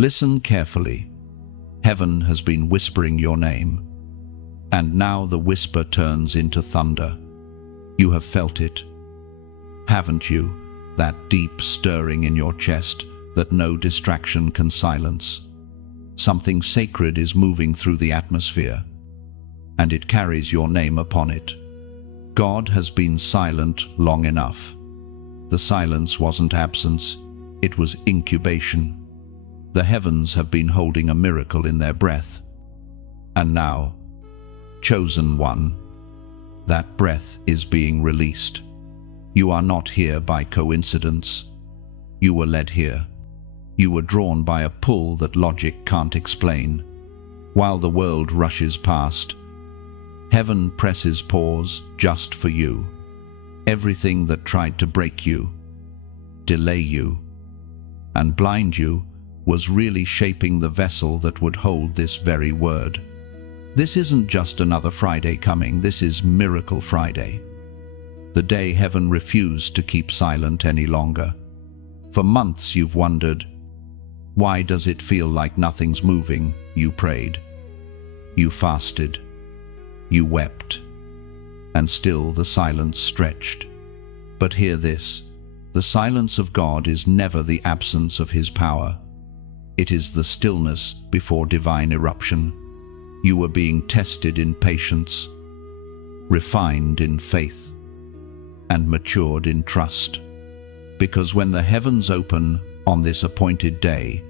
Listen carefully. Heaven has been whispering your name, and now the whisper turns into thunder. You have felt it, haven't you? That deep stirring in your chest that no distraction can silence. Something sacred is moving through the atmosphere, and it carries your name upon it. God has been silent long enough. The silence wasn't absence, it was incubation. The heavens have been holding a miracle in their breath. And now, chosen one, that breath is being released. You are not here by coincidence. You were led here. You were drawn by a pull that logic can't explain. While the world rushes past, heaven presses pause just for you. Everything that tried to break you, delay you, and blind you was really shaping the vessel that would hold this very word. This isn't just another Friday coming, this is Miracle Friday. The day heaven refused to keep silent any longer. For months you've wondered, why does it feel like nothing's moving? You prayed. You fasted. You wept. And still the silence stretched. But hear this, the silence of God is never the absence of His power. It is the stillness before divine eruption. You were being tested in patience, refined in faith, and matured in trust. Because when the heavens open on this appointed day,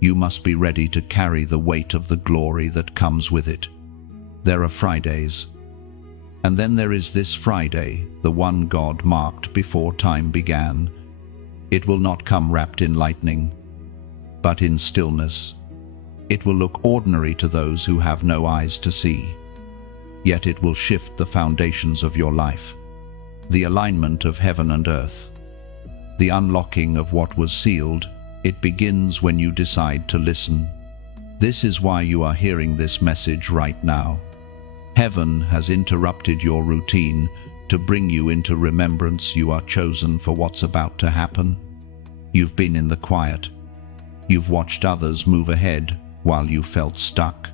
you must be ready to carry the weight of the glory that comes with it. There are Fridays, and then there is this Friday, the one God marked before time began. It will not come wrapped in lightning, but in stillness. It will look ordinary to those who have no eyes to see. Yet it will shift the foundations of your life, the alignment of heaven and earth, the unlocking of what was sealed. It begins when you decide to listen. This is why you are hearing this message right now. Heaven has interrupted your routine to bring you into remembrance. You are chosen for what's about to happen. You've been in the quiet. You've watched others move ahead while you felt stuck.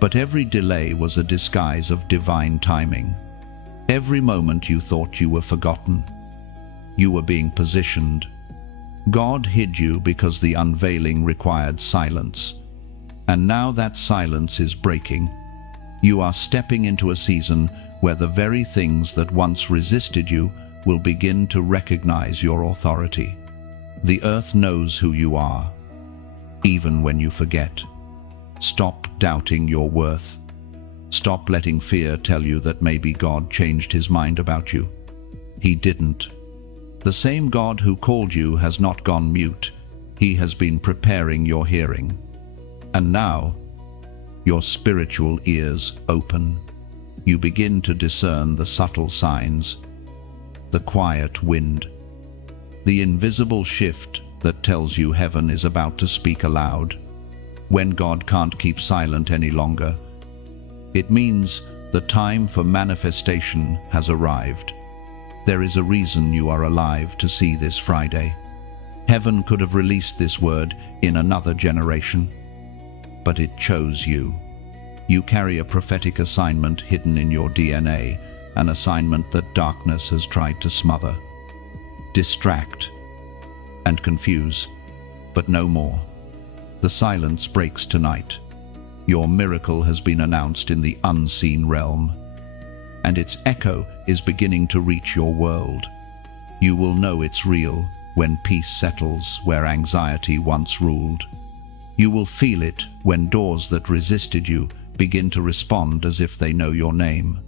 But every delay was a disguise of divine timing. Every moment you thought you were forgotten, you were being positioned. God hid you because the unveiling required silence. And now that silence is breaking. You are stepping into a season where the very things that once resisted you will begin to recognize your authority. The earth knows who you are, even when you forget. Stop doubting your worth. Stop letting fear tell you that maybe God changed His mind about you. He didn't. The same God who called you has not gone mute. He has been preparing your hearing. And now, your spiritual ears open. You begin to discern the subtle signs, the quiet wind, the invisible shift that tells you heaven is about to speak aloud. When God can't keep silent any longer, it means the time for manifestation has arrived. There is a reason you are alive to see this Friday. Heaven could have released this word in another generation, but it chose you. You carry a prophetic assignment hidden in your DNA, an assignment that darkness has tried to smother, distract, and confuse, but no more. The silence breaks tonight. Your miracle has been announced in the unseen realm, and its echo is beginning to reach your world. You will know it's real when peace settles where anxiety once ruled. You will feel it when doors that resisted you begin to respond as if they know your name.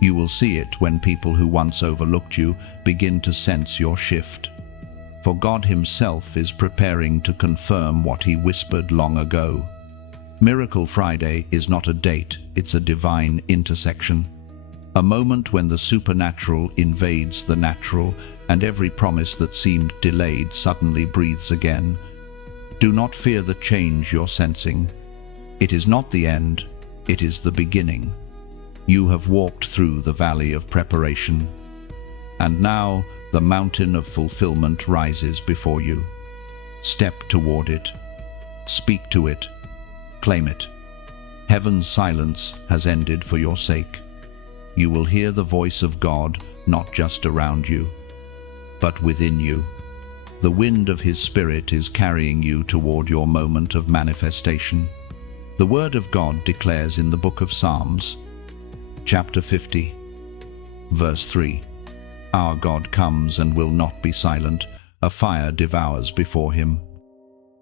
You will see it when people who once overlooked you begin to sense your shift. For God Himself is preparing to confirm what He whispered long ago. Miracle Friday is not a date, it's a divine intersection. A moment when the supernatural invades the natural, and every promise that seemed delayed suddenly breathes again. Do not fear the change you're sensing. It is not the end, it is the beginning. You have walked through the valley of preparation, and now the mountain of fulfillment rises before you. Step toward it. Speak to it. Claim it. Heaven's silence has ended for your sake. You will hear the voice of God not just around you, but within you. The wind of His Spirit is carrying you toward your moment of manifestation. The Word of God declares in the book of Psalms, chapter 50, verse 3, "Our God comes and will not be silent, a fire devours before Him,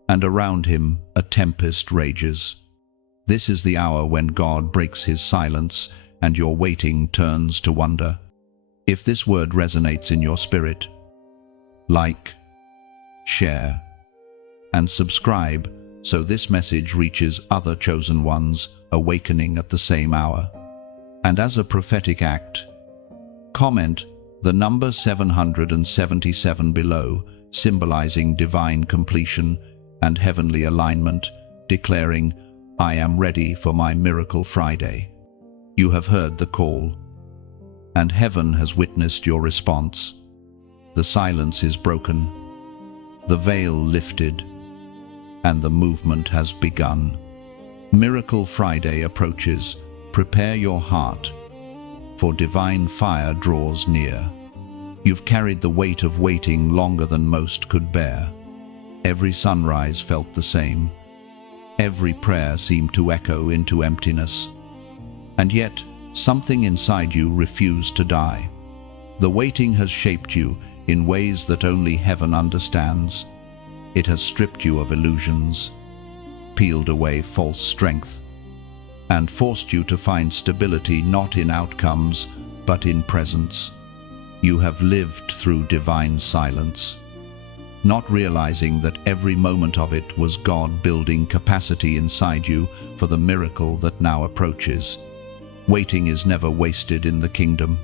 and around Him a tempest rages." This is the hour when God breaks His silence and your waiting turns to wonder. If this word resonates in your spirit, like, share, and subscribe so this message reaches other chosen ones awakening at the same hour. And as a prophetic act, comment the number 777 below, symbolizing divine completion and heavenly alignment, declaring, "I am ready for my Miracle Friday." You have heard the call, and heaven has witnessed your response. The silence is broken, the veil lifted, and the movement has begun. Miracle Friday approaches. Prepare your heart, for divine fire draws near. You've carried the weight of waiting longer than most could bear. Every sunrise felt the same. Every prayer seemed to echo into emptiness. And yet, something inside you refused to die. The waiting has shaped you in ways that only heaven understands. It has stripped you of illusions, peeled away false strength, and forced you to find stability not in outcomes, but in presence. You have lived through divine silence, not realizing that every moment of it was God building capacity inside you for the miracle that now approaches. Waiting is never wasted in the kingdom.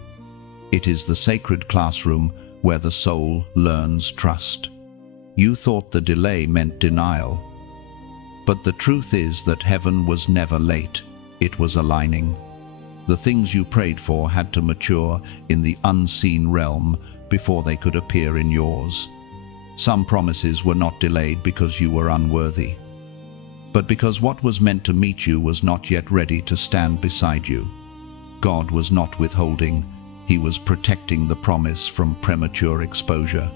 It is the sacred classroom where the soul learns trust. You thought the delay meant denial, but the truth is that heaven was never late. It was aligning. The things you prayed for had to mature in the unseen realm before they could appear in yours. Some promises were not delayed because you were unworthy, but because what was meant to meet you was not yet ready to stand beside you. God was not withholding. He was protecting the promise from premature exposure.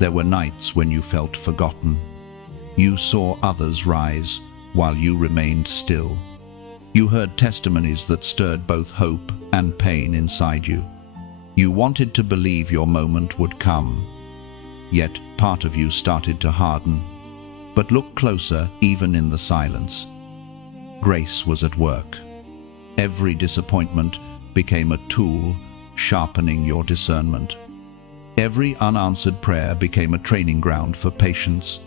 There were nights when you felt forgotten. You saw others rise while you remained still. You heard testimonies that stirred both hope and pain inside you. You wanted to believe your moment would come, yet part of you started to harden. But look closer, even in the silence. Grace was at work. Every disappointment became a tool, sharpening your discernment. Every unanswered prayer became a training ground for patience,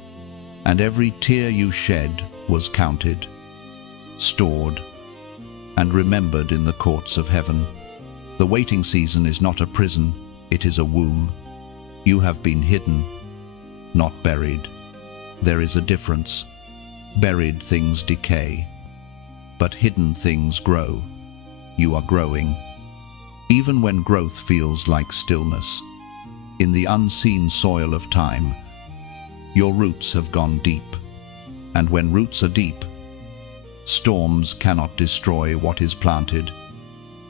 and every tear you shed was counted, stored, and remembered in the courts of heaven. The waiting season is not a prison, it is a womb. You have been hidden, not buried. There is a difference. Buried things decay, but hidden things grow. You are growing, even when growth feels like stillness. In the unseen soil of time, your roots have gone deep, and when roots are deep, storms cannot destroy what is planted.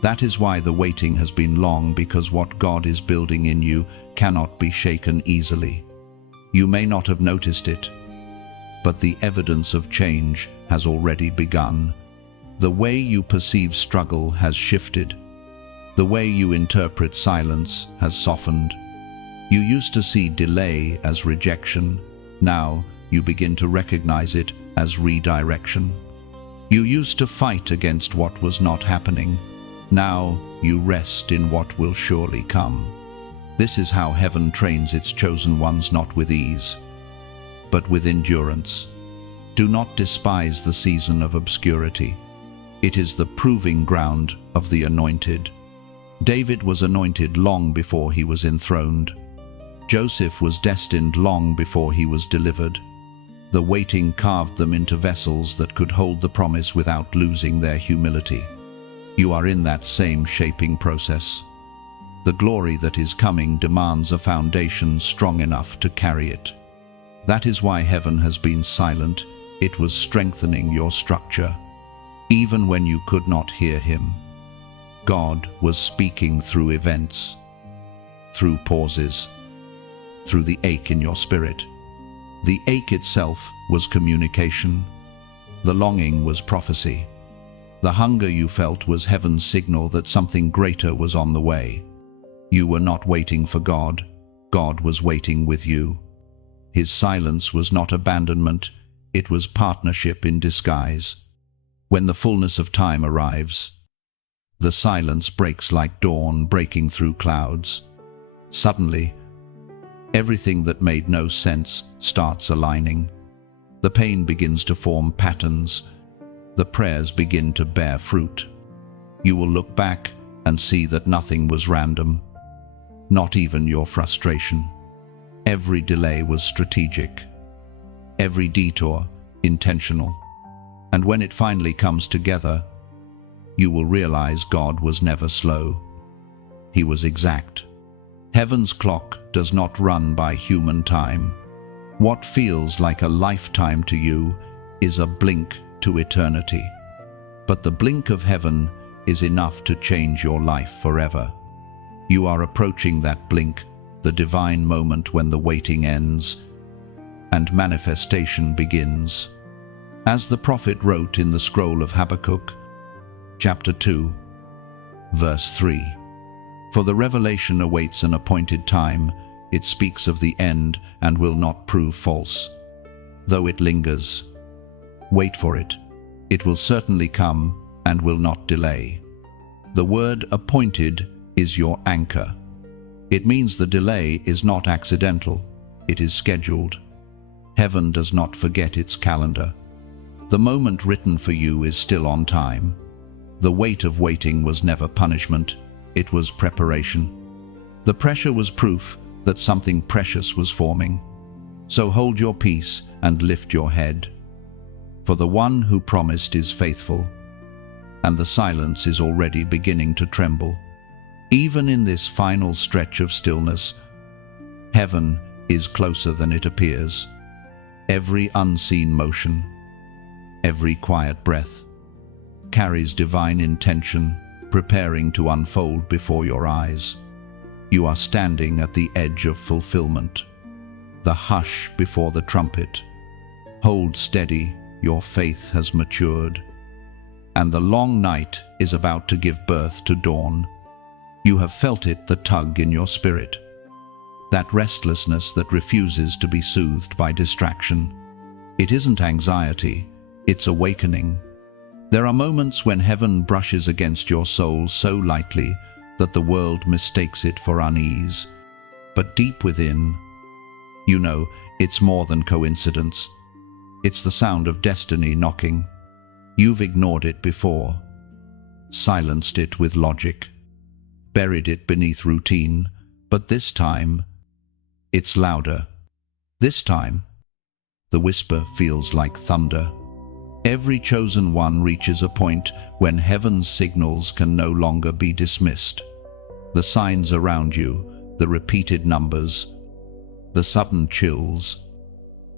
That is why the waiting has been long, because what God is building in you cannot be shaken easily. You may not have noticed it, but the evidence of change has already begun. The way you perceive struggle has shifted. The way you interpret silence has softened. You used to see delay as rejection. Now you begin to recognize it as redirection. You used to fight against what was not happening. Now you rest in what will surely come. This is how heaven trains its chosen ones, not with ease, but with endurance. Do not despise the season of obscurity. It is the proving ground of the anointed. David was anointed long before he was enthroned. Joseph was destined long before he was delivered. The waiting carved them into vessels that could hold the promise without losing their humility. You are in that same shaping process. The glory that is coming demands a foundation strong enough to carry it. That is why heaven has been silent, It was strengthening your structure. Even when you could not hear him, God was speaking through events, through pauses, through the ache in your spirit. The ache itself was communication. The longing was prophecy. The hunger you felt was heaven's signal that something greater was on the way. You were not waiting for God. God was waiting with you. His silence was not abandonment, it was partnership in disguise. When the fullness of time arrives, the silence breaks like dawn breaking through clouds. Suddenly, everything that made no sense starts aligning. The pain begins to form patterns. The prayers begin to bear fruit. You will look back and see that nothing was random, not even your frustration. Every delay was strategic, every detour intentional. And when it finally comes together, you will realize God was never slow. He was exact. Heaven's clock does not run by human time. What feels like a lifetime to you is a blink to eternity. But the blink of heaven is enough to change your life forever. You are approaching that blink, the divine moment when the waiting ends and manifestation begins. As the prophet wrote in the scroll of Habakkuk, chapter 2, verse 3, "For the revelation awaits an appointed time, it speaks of the end and will not prove false. Though it lingers, wait for it. It will certainly come and will not delay." The word appointed is your anchor. It means the delay is not accidental, it is scheduled. Heaven does not forget its calendar. The moment written for you is still on time. The weight of waiting was never punishment, it was preparation. The pressure was proof that something precious was forming. So hold your peace and lift your head. For the one who promised is faithful, and the silence is already beginning to tremble. Even in this final stretch of stillness, heaven is closer than it appears. Every unseen motion, every quiet breath, carries divine intention, preparing to unfold before your eyes. You are standing at the edge of fulfillment, the hush before the trumpet. Hold steady, your faith has matured, and the long night is about to give birth to dawn. You have felt it, the tug in your spirit, that restlessness that refuses to be soothed by distraction. It isn't anxiety, it's awakening. There are moments when heaven brushes against your soul so lightly that the world mistakes it for unease. But deep within, you know it's more than coincidence. It's the sound of destiny knocking. You've ignored it before, silenced it with logic, buried it beneath routine, but this time, it's louder. This time, the whisper feels like thunder. Every chosen one reaches a point when heaven's signals can no longer be dismissed. The signs around you, the repeated numbers, the sudden chills,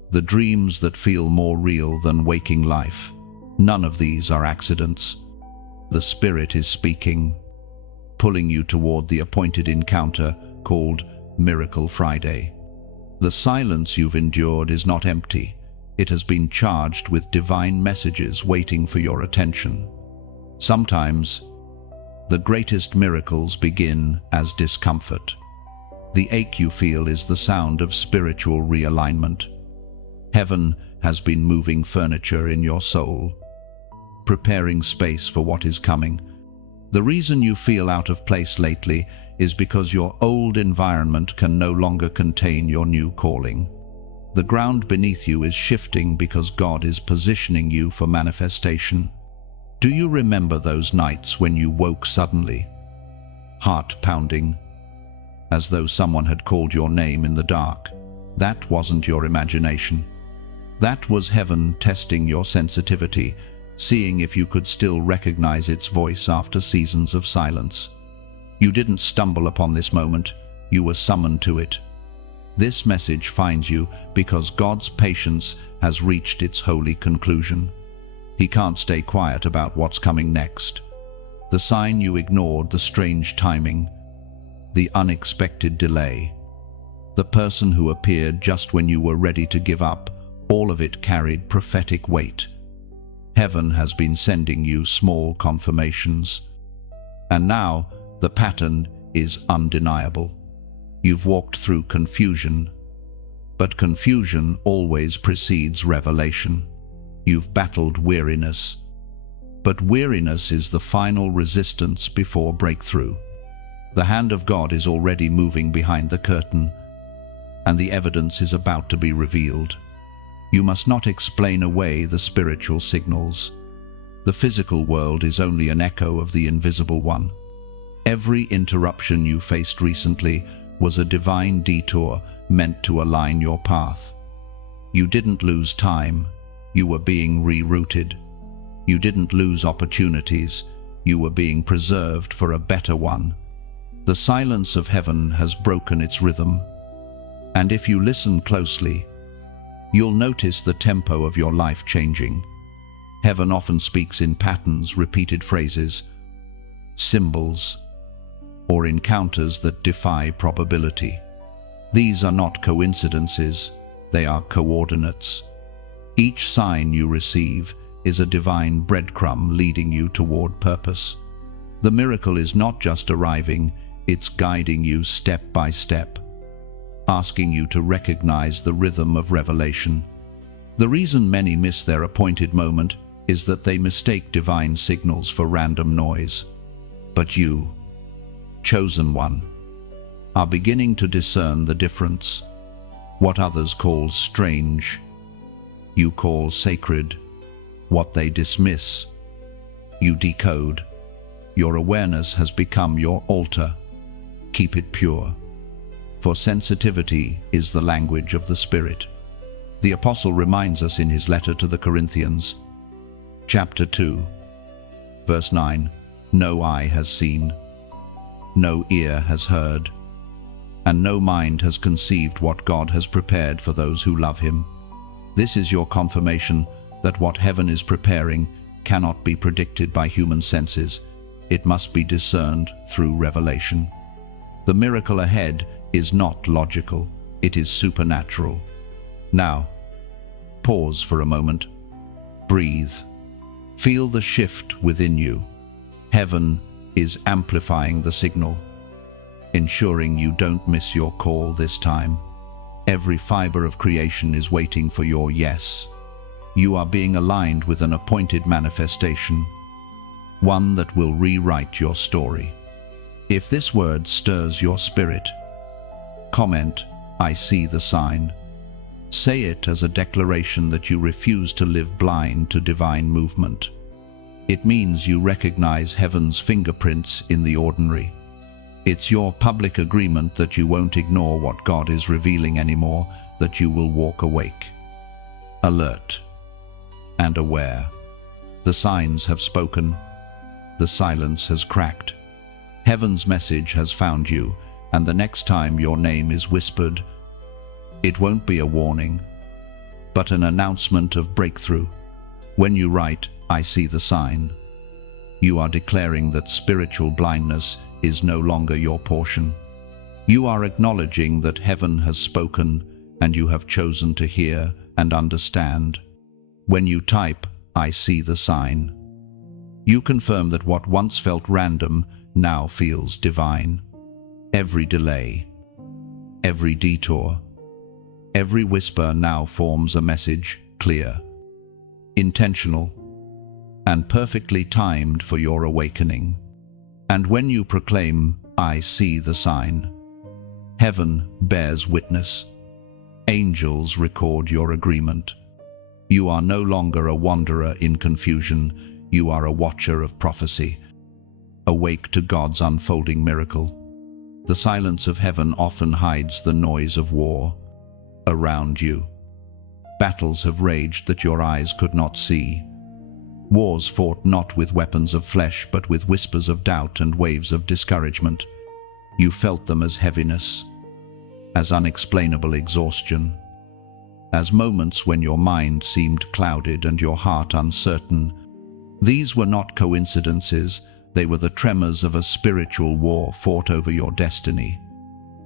the dreams that feel more real than waking life. None of these are accidents. The Spirit is speaking, pulling you toward the appointed encounter called Miracle Friday. The silence you've endured is not empty. It has been charged with divine messages waiting for your attention. Sometimes, the greatest miracles begin as discomfort. The ache you feel is the sound of spiritual realignment. Heaven has been moving furniture in your soul, preparing space for what is coming. The reason you feel out of place lately is because your old environment can no longer contain your new calling. The ground beneath you is shifting because God is positioning you for manifestation. Do you remember those nights when you woke suddenly, heart pounding, as though someone had called your name in the dark? That wasn't your imagination. That was heaven testing your sensitivity, seeing if you could still recognize its voice after seasons of silence. You didn't stumble upon this moment, you were summoned to it. This message finds you because God's patience has reached its holy conclusion. He can't stay quiet about what's coming next. The sign you ignored, the strange timing, the unexpected delay, the person who appeared just when you were ready to give up, all of it carried prophetic weight. Heaven has been sending you small confirmations. And now the pattern is undeniable. You've walked through confusion, but confusion always precedes revelation. You've battled weariness, but weariness is the final resistance before breakthrough. The hand of God is already moving behind the curtain, and the evidence is about to be revealed. You must not explain away the spiritual signals. The physical world is only an echo of the invisible one. Every interruption you faced recently was a divine detour meant to align your path. You didn't lose time, you were being rerouted. You didn't lose opportunities, you were being preserved for a better one. The silence of heaven has broken its rhythm, and if you listen closely, you'll notice the tempo of your life changing. Heaven often speaks in patterns, repeated phrases, symbols, or encounters that defy probability. These are not coincidences, they are coordinates. Each sign you receive is a divine breadcrumb leading you toward purpose. The miracle is not just arriving, it's guiding you step by step, asking you to recognize the rhythm of revelation. The reason many miss their appointed moment is that they mistake divine signals for random noise. But you, chosen one, are beginning to discern the difference. What others call strange, you call sacred. What they dismiss, you decode. Your awareness has become your altar. Keep it pure, for sensitivity is the language of the Spirit. The Apostle reminds us in his letter to the Corinthians, chapter 2, verse 9, "No eye has seen, no ear has heard, and no mind has conceived what God has prepared for those who love him." This is your confirmation that what heaven is preparing cannot be predicted by human senses. It must be discerned through revelation. The miracle ahead is not logical, it is supernatural. Now, pause for a moment. Breathe. Feel the shift within you. Heaven is amplifying the signal, ensuring you don't miss your call this time. Every fiber of creation is waiting for your yes. You are being aligned with an appointed manifestation, one that will rewrite your story. If this word stirs your spirit, comment, "I see the sign." Say it as a declaration that you refuse to live blind to divine movement. It means you recognize heaven's fingerprints in the ordinary. It's your public agreement that you won't ignore what God is revealing anymore, that you will walk awake, alert, and aware. The signs have spoken. The silence has cracked. Heaven's message has found you, and the next time your name is whispered, it won't be a warning, but an announcement of breakthrough. When you write, "I see the sign," you are declaring that spiritual blindness is no longer your portion. You are acknowledging that heaven has spoken, and you have chosen to hear and understand. When you type, "I see the sign," you confirm that what once felt random now feels divine. Every delay, every detour, every whisper now forms a message, clear, intentional, and perfectly timed for your awakening. And when you proclaim, "I see the sign," heaven bears witness. Angels record your agreement. You are no longer a wanderer in confusion, you are a watcher of prophecy, awake to God's unfolding miracle. The silence of heaven often hides the noise of war. Around you, battles have raged that your eyes could not see. Wars fought not with weapons of flesh, but with whispers of doubt and waves of discouragement. You felt them as heaviness, as unexplainable exhaustion, as moments when your mind seemed clouded and your heart uncertain. These were not coincidences, they were the tremors of a spiritual war fought over your destiny.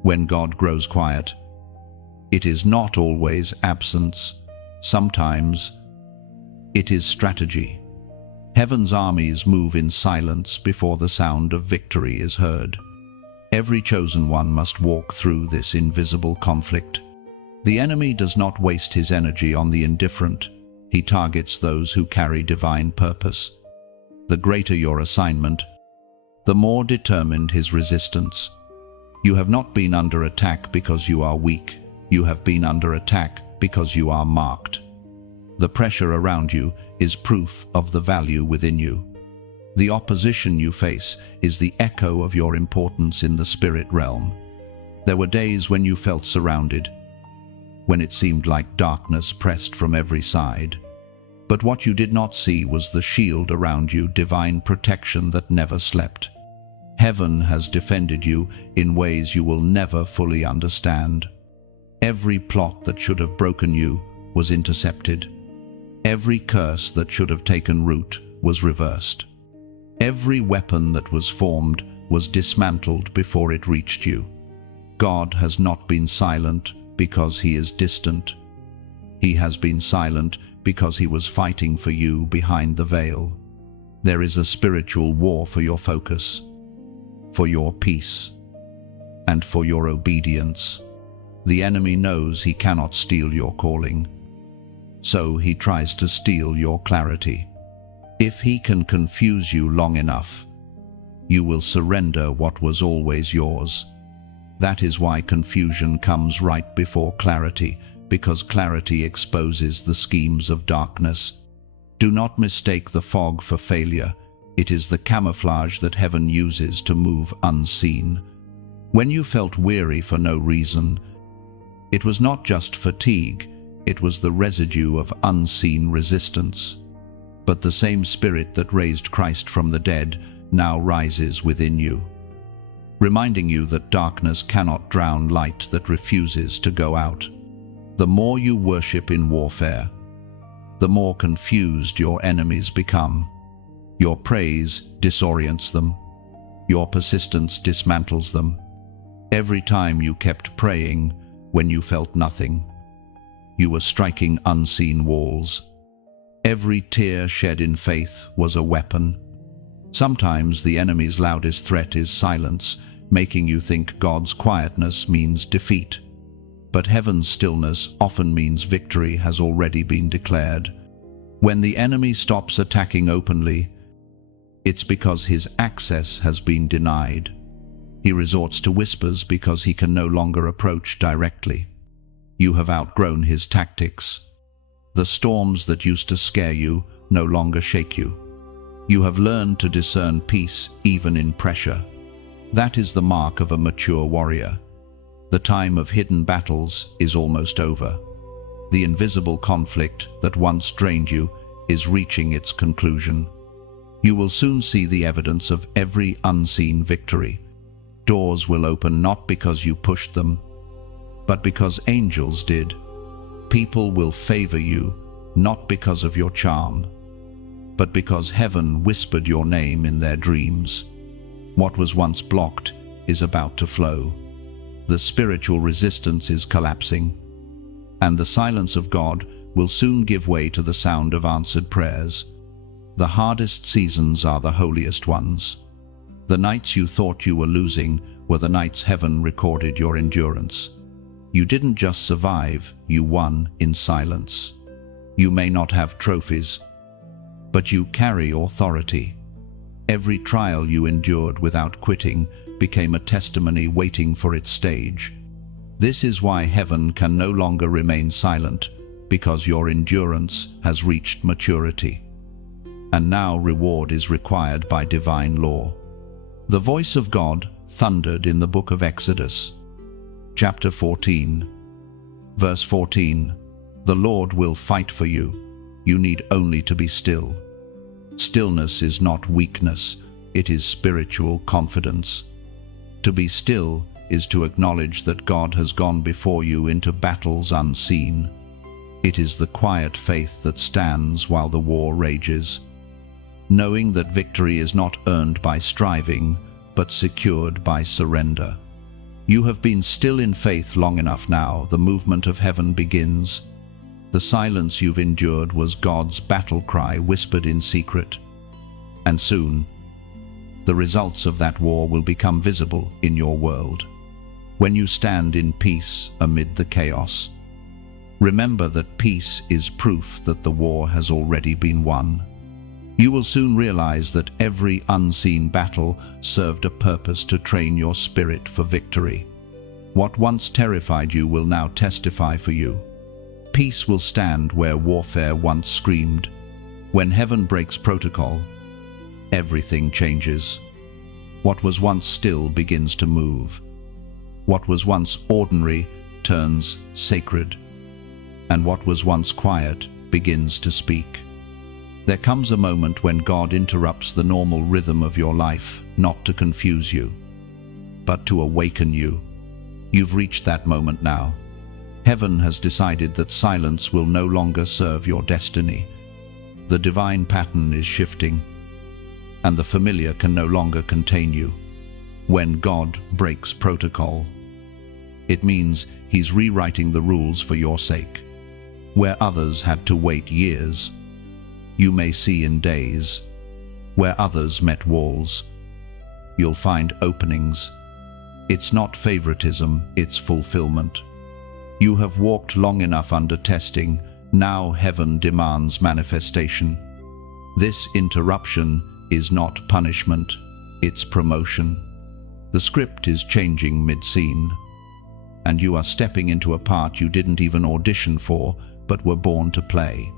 When God grows quiet, it is not always absence. Sometimes it is strategy. Heaven's armies move in silence before the sound of victory is heard. Every chosen one must walk through this invisible conflict. The enemy does not waste his energy on the indifferent. He targets those who carry divine purpose. The greater your assignment, the more determined his resistance. You have not been under attack because you are weak. You have been under attack because you are marked. The pressure around you is proof of the value within you. The opposition you face is the echo of your importance in the spirit realm. There were days when you felt surrounded, when it seemed like darkness pressed from every side. But what you did not see was the shield around you, divine protection that never slept. Heaven has defended you in ways you will never fully understand. Every plot that should have broken you was intercepted. Every curse that should have taken root was reversed. Every weapon that was formed was dismantled before it reached you. God has not been silent because he is distant. He has been silent because he was fighting for you behind the veil. There is a spiritual war for your focus, for your peace, and for your obedience. The enemy knows he cannot steal your calling, so he tries to steal your clarity. If he can confuse you long enough, you will surrender what was always yours. That is why confusion comes right before clarity, because clarity exposes the schemes of darkness. Do not mistake the fog for failure. It is the camouflage that heaven uses to move unseen. When you felt weary for no reason, it was not just fatigue, it was the residue of unseen resistance. But the same spirit that raised Christ from the dead now rises within you, reminding you that darkness cannot drown light that refuses to go out. The more you worship in warfare, the more confused your enemies become. Your praise disorients them. Your persistence dismantles them. Every time you kept praying when you felt nothing, you were striking unseen walls. Every tear shed in faith was a weapon. Sometimes the enemy's loudest threat is silence, making you think God's quietness means defeat. But heaven's stillness often means victory has already been declared. When the enemy stops attacking openly, it's because his access has been denied. He resorts to whispers because he can no longer approach directly. You have outgrown his tactics. The storms that used to scare you no longer shake you. You have learned to discern peace even in pressure. That is the mark of a mature warrior. The time of hidden battles is almost over. The invisible conflict that once drained you is reaching its conclusion. You will soon see the evidence of every unseen victory. Doors will open not because you pushed them, but because angels did. People will favor you, not because of your charm, but because heaven whispered your name in their dreams. What was once blocked is about to flow. The spiritual resistance is collapsing, and the silence of God will soon give way to the sound of answered prayers. The hardest seasons are the holiest ones. The nights you thought you were losing were the nights heaven recorded your endurance. You didn't just survive, you won in silence. You may not have trophies, but you carry authority. Every trial you endured without quitting became a testimony waiting for its stage. This is why heaven can no longer remain silent, because your endurance has reached maturity. And now reward is required by divine law. The voice of God thundered in the book of Exodus, chapter 14, verse 14. The Lord will fight for you. You need only to be still. Stillness is not weakness, it is spiritual confidence. To be still is to acknowledge that God has gone before you into battles unseen. It is the quiet faith that stands while the war rages, knowing that victory is not earned by striving, but secured by surrender. You have been still in faith long enough now. The movement of heaven begins. The silence you've endured was God's battle cry whispered in secret. And soon, the results of that war will become visible in your world. When you stand in peace amid the chaos, remember that peace is proof that the war has already been won. You will soon realize that every unseen battle served a purpose to train your spirit for victory. What once terrified you will now testify for you. Peace will stand where warfare once screamed. When heaven breaks protocol, everything changes. What was once still begins to move. What was once ordinary turns sacred. And what was once quiet begins to speak. There comes a moment when God interrupts the normal rhythm of your life, not to confuse you, but to awaken you. You've reached that moment now. Heaven has decided that silence will no longer serve your destiny. The divine pattern is shifting, and the familiar can no longer contain you. When God breaks protocol, it means He's rewriting the rules for your sake. Where others had to wait years, you may see in days. Where others met walls, you'll find openings. It's not favoritism, it's fulfillment. You have walked long enough under testing. Now heaven demands manifestation. This interruption is not punishment, it's promotion. The script is changing mid-scene, and you are stepping into a part you didn't even audition for, but were born to play.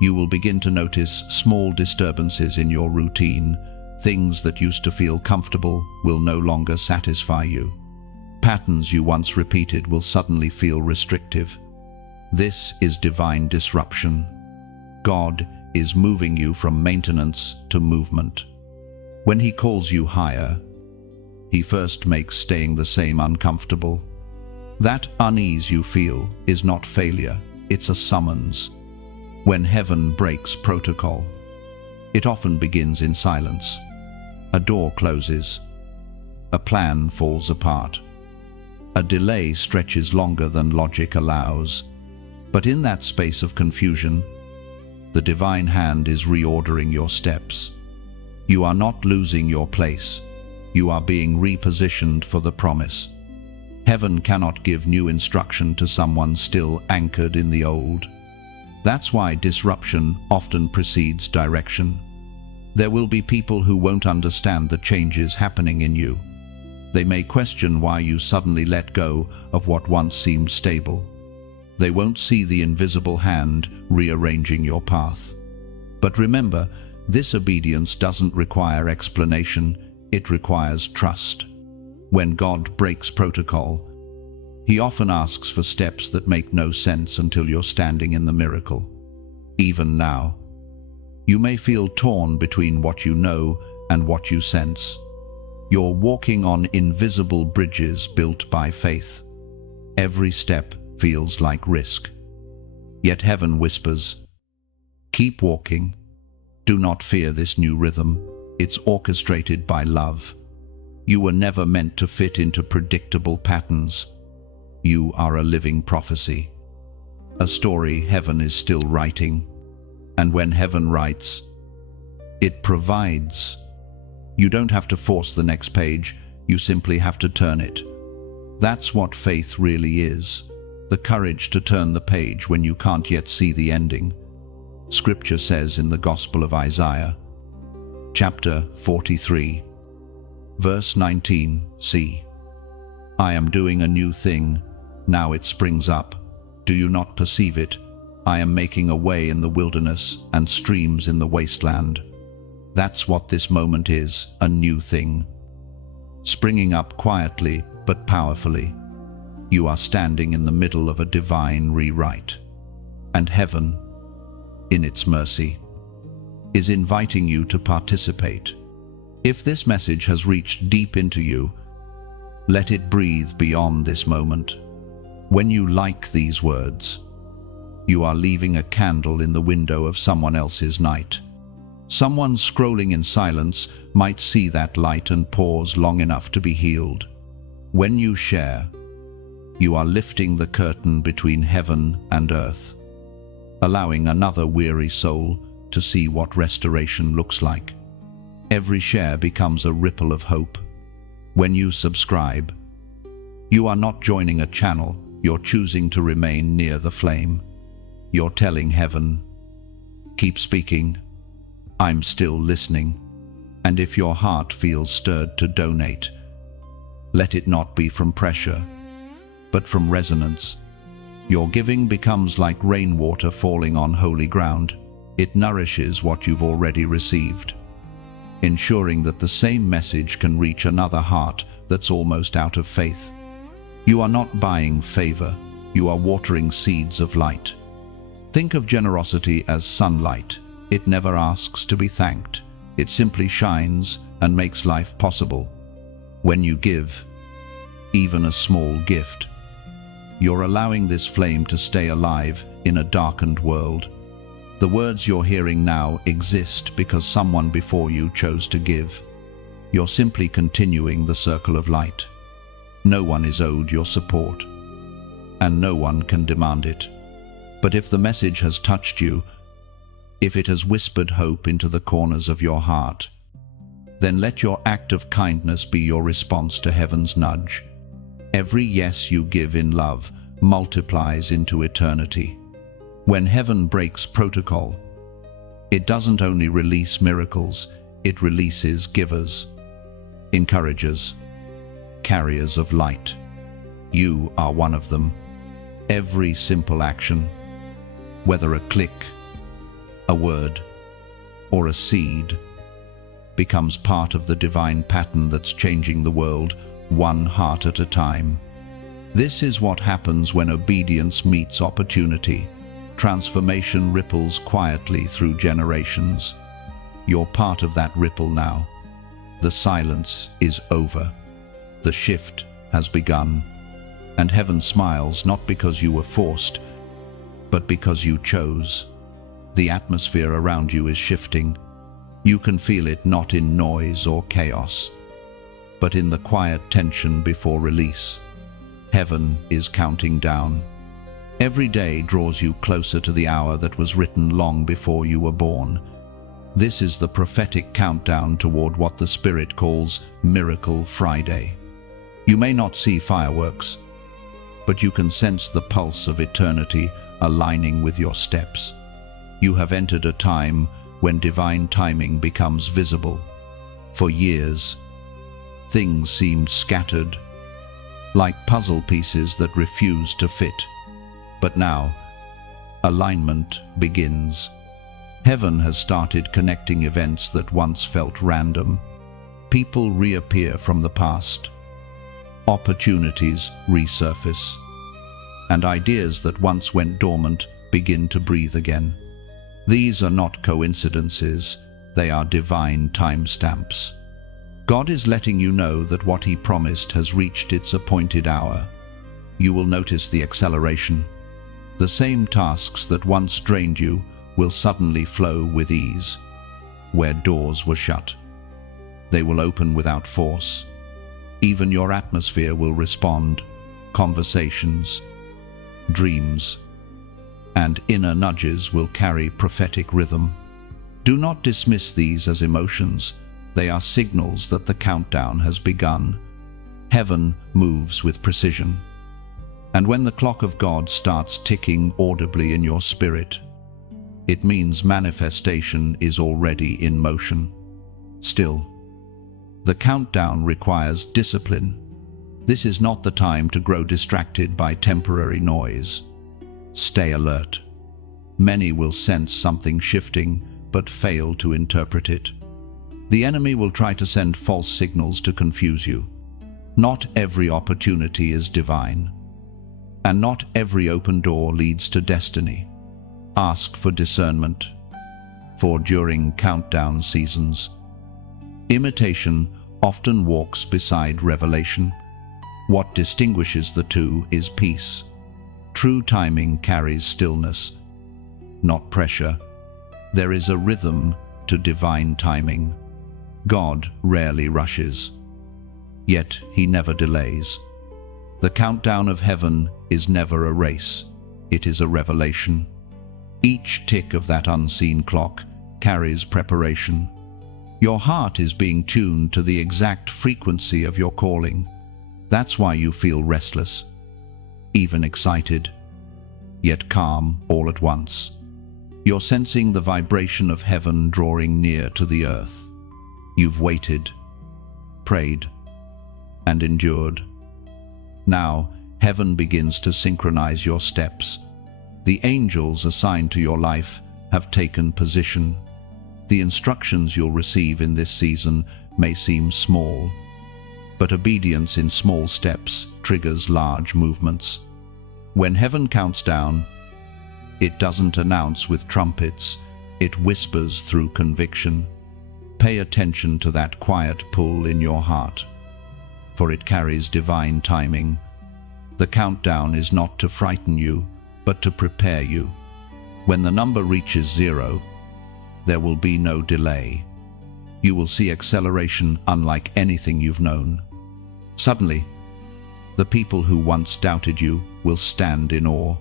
You will begin to notice small disturbances in your routine. Things that used to feel comfortable will no longer satisfy you. Patterns you once repeated will suddenly feel restrictive. This is divine disruption. God is moving you from maintenance to movement. When He calls you higher, He first makes staying the same uncomfortable. That unease you feel is not failure, it's a summons. When heaven breaks protocol, it often begins in silence. A door closes. A plan falls apart. A delay stretches longer than logic allows. But in that space of confusion, the divine hand is reordering your steps. You are not losing your place. You are being repositioned for the promise. Heaven cannot give new instruction to someone still anchored in the old. That's why disruption often precedes direction. There will be people who won't understand the changes happening in you. They may question why you suddenly let go of what once seemed stable. They won't see the invisible hand rearranging your path. But remember, this obedience doesn't require explanation, it requires trust. When God breaks protocol, He often asks for steps that make no sense until you're standing in the miracle. Even now, you may feel torn between what you know and what you sense. You're walking on invisible bridges built by faith. Every step feels like risk. Yet heaven whispers, "Keep walking. Do not fear this new rhythm. It's orchestrated by love. You were never meant to fit into predictable patterns. You are a living prophecy. A story heaven is still writing. And when heaven writes, it provides. You don't have to force the next page, you simply have to turn it. That's what faith really is, the courage to turn the page when you can't yet see the ending. Scripture says in the Gospel of Isaiah, chapter 43, verse 19, see, I am doing a new thing, now it springs up. Do you not perceive it? I am making a way in the wilderness and streams in the wasteland. That's what this moment is, a new thing. Springing up quietly but powerfully. You are standing in the middle of a divine rewrite. And heaven, in its mercy, is inviting you to participate. If this message has reached deep into you, Let it breathe beyond this moment. When you like these words, you are leaving a candle in the window of someone else's night. Someone scrolling in silence might see that light and pause long enough to be healed. When you share, you are lifting the curtain between heaven and earth, allowing another weary soul to see what restoration looks like. Every share becomes a ripple of hope. When you subscribe, you are not joining a channel, you're choosing to remain near the flame. You're telling heaven, keep speaking, I'm still listening. And if your heart feels stirred to donate, let it not be from pressure, but from resonance. Your giving becomes like rainwater falling on holy ground. It nourishes what you've already received, ensuring that the same message can reach another heart that's almost out of faith. You are not buying favor, you are watering seeds of light. Think of generosity as sunlight. It never asks to be thanked. It simply shines and makes life possible. When you give, even a small gift, you're allowing this flame to stay alive in a darkened world. The words you're hearing now exist because someone before you chose to give. You're simply continuing the circle of light. No one is owed your support, and no one can demand it. But if the message has touched you, if it has whispered hope into the corners of your heart, then let your act of kindness be your response to heaven's nudge. Every yes you give in love multiplies into eternity. When heaven breaks protocol, it doesn't only release miracles, it releases givers, encouragers, carriers of light. You are one of them. Every simple action, whether a click, a word, or a seed, becomes part of the divine pattern that's changing the world, one heart at a time. This is what happens when obedience meets opportunity. Transformation ripples quietly through generations. You're part of that ripple now. The silence is over. The shift has begun. And heaven smiles not because you were forced, but because you chose. The atmosphere around you is shifting. You can feel it not in noise or chaos, but in the quiet tension before release. Heaven is counting down. Every day draws you closer to the hour that was written long before you were born. This is the prophetic countdown toward what the Spirit calls Miracle Friday. You may not see fireworks, but you can sense the pulse of eternity aligning with your steps. You have entered a time when divine timing becomes visible. For years, things seemed scattered, like puzzle pieces that refused to fit. But now, alignment begins. Heaven has started connecting events that once felt random. People reappear from the past. Opportunities resurface. And ideas that once went dormant begin to breathe again. These are not coincidences, they are divine timestamps. God is letting you know that what He promised has reached its appointed hour. You will notice the acceleration. The same tasks that once drained you will suddenly flow with ease. Where doors were shut, they will open without force. Even your atmosphere will respond. Conversations, dreams, and inner nudges will carry prophetic rhythm. Do not dismiss these as emotions. They are signals that the countdown has begun. Heaven moves with precision. And when the clock of God starts ticking audibly in your spirit, it means manifestation is already in motion. Still, the countdown requires discipline. This is not the time to grow distracted by temporary noise. Stay alert. Many will sense something shifting, but fail to interpret it. The enemy will try to send false signals to confuse you. Not every opportunity is divine, and not every open door leads to destiny. Ask for discernment, for during countdown seasons, imitation often walks beside revelation. What distinguishes the two is peace. True timing carries stillness, not pressure. There is a rhythm to divine timing. God rarely rushes, yet he never delays. The countdown of heaven is never a race, it is a revelation. Each tick of that unseen clock carries preparation. Your heart is being tuned to the exact frequency of your calling. That's why you feel restless, even excited, yet calm all at once. You're sensing the vibration of heaven drawing near to the earth. You've waited, prayed, and endured. Now, heaven begins to synchronize your steps. The angels assigned to your life have taken position. The instructions you'll receive in this season may seem small, but obedience in small steps triggers large movements. When heaven counts down, it doesn't announce with trumpets, it whispers through conviction. Pay attention to that quiet pull in your heart, for it carries divine timing. The countdown is not to frighten you, but to prepare you. When the number reaches 0, there will be no delay. You will see acceleration unlike anything you've known. Suddenly, the people who once doubted you will stand in awe.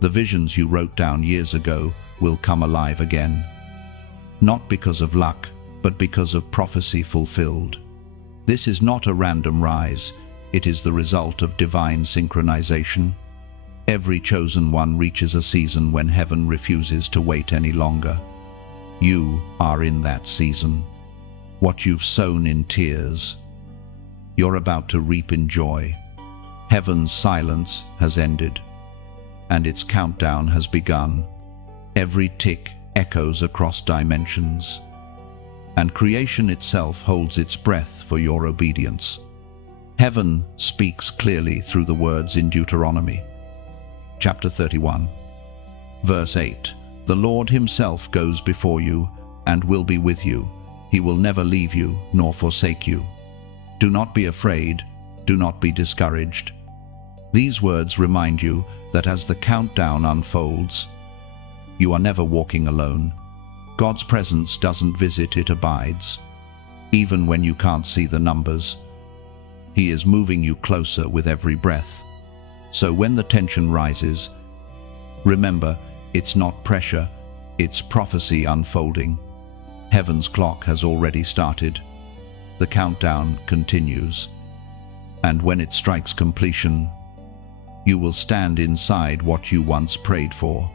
The visions you wrote down years ago will come alive again. Not because of luck, but because of prophecy fulfilled. This is not a random rise, it is the result of divine synchronization. Every chosen one reaches a season when heaven refuses to wait any longer. You are in that season. What you've sown in tears, you're about to reap in joy. Heaven's silence has ended, and its countdown has begun. Every tick echoes across dimensions, and creation itself holds its breath for your obedience. Heaven speaks clearly through the words in Deuteronomy, chapter 31, verse 8. The Lord himself goes before you and will be with you. He will never leave you nor forsake you. Do not be afraid, do not be discouraged. These words remind you that as the countdown unfolds, you are never walking alone. God's presence doesn't visit, it abides. Even when you can't see the numbers, he is moving you closer with every breath. So when the tension rises, remember, it's not pressure, it's prophecy unfolding. Heaven's clock has already started. The countdown continues. And when it strikes completion, you will stand inside what you once prayed for.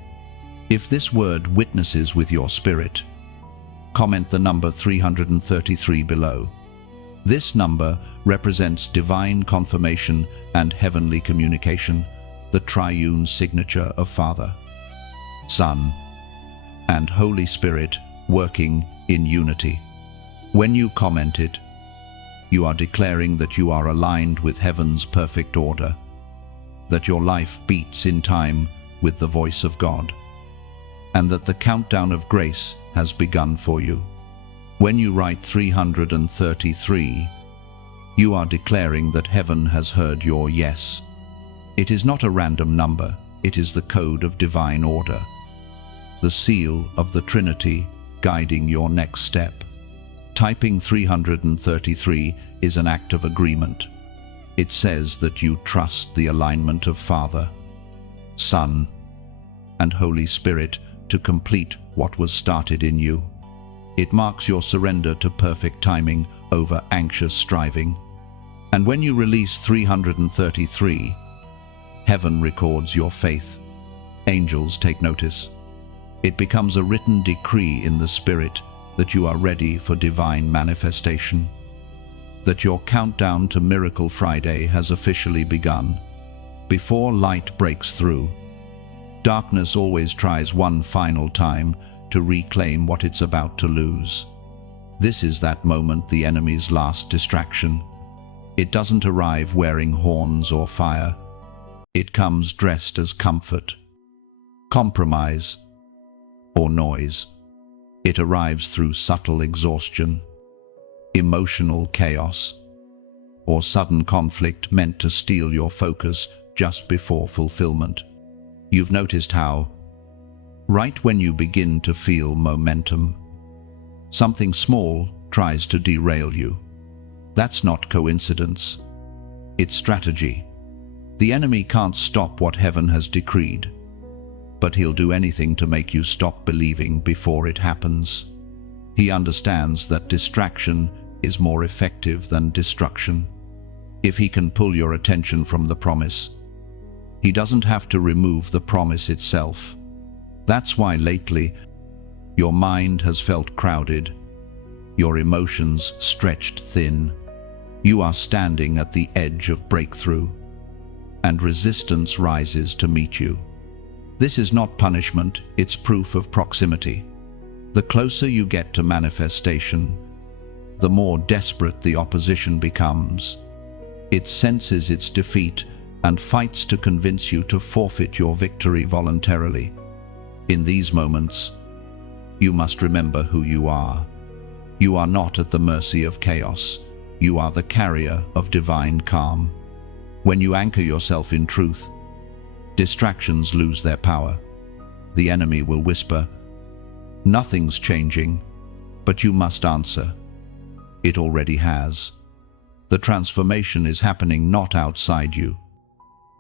If this word witnesses with your spirit, comment the number 333 below. This number represents divine confirmation and heavenly communication, the triune signature of Father, Son, and Holy Spirit working in unity. When you comment it, you are declaring that you are aligned with heaven's perfect order, that your life beats in time with the voice of God, and that the countdown of grace has begun for you. When you write 333, you are declaring that heaven has heard your yes. It is not a random number, it is the code of divine order, the seal of the Trinity guiding your next step. Typing 333 is an act of agreement. It says that you trust the alignment of Father, Son, and Holy Spirit to complete what was started in you. It marks your surrender to perfect timing over anxious striving. And when you release 333, heaven records your faith. Angels take notice. It becomes a written decree in the Spirit that you are ready for divine manifestation, that your countdown to Miracle Friday has officially begun. Before light breaks through, darkness always tries one final time to reclaim what it's about to lose. This is that moment, the enemy's last distraction. It doesn't arrive wearing horns or fire. It comes dressed as comfort, compromise, or noise. It arrives through subtle exhaustion, emotional chaos, or sudden conflict meant to steal your focus just before fulfillment. You've noticed how, right when you begin to feel momentum, something small tries to derail you. That's not coincidence. It's strategy. The enemy can't stop what heaven has decreed, but he'll do anything to make you stop believing before it happens. He understands that distraction is more effective than destruction. If he can pull your attention from the promise, he doesn't have to remove the promise itself. That's why lately, your mind has felt crowded, your emotions stretched thin. You are standing at the edge of breakthrough, and resistance rises to meet you. This is not punishment, it's proof of proximity. The closer you get to manifestation, the more desperate the opposition becomes. It senses its defeat and fights to convince you to forfeit your victory voluntarily. In these moments, you must remember who you are. You are not at the mercy of chaos. You are the carrier of divine calm. When you anchor yourself in truth, distractions lose their power. The enemy will whisper, "Nothing's changing," but you must answer, "It already has." The transformation is happening not outside you,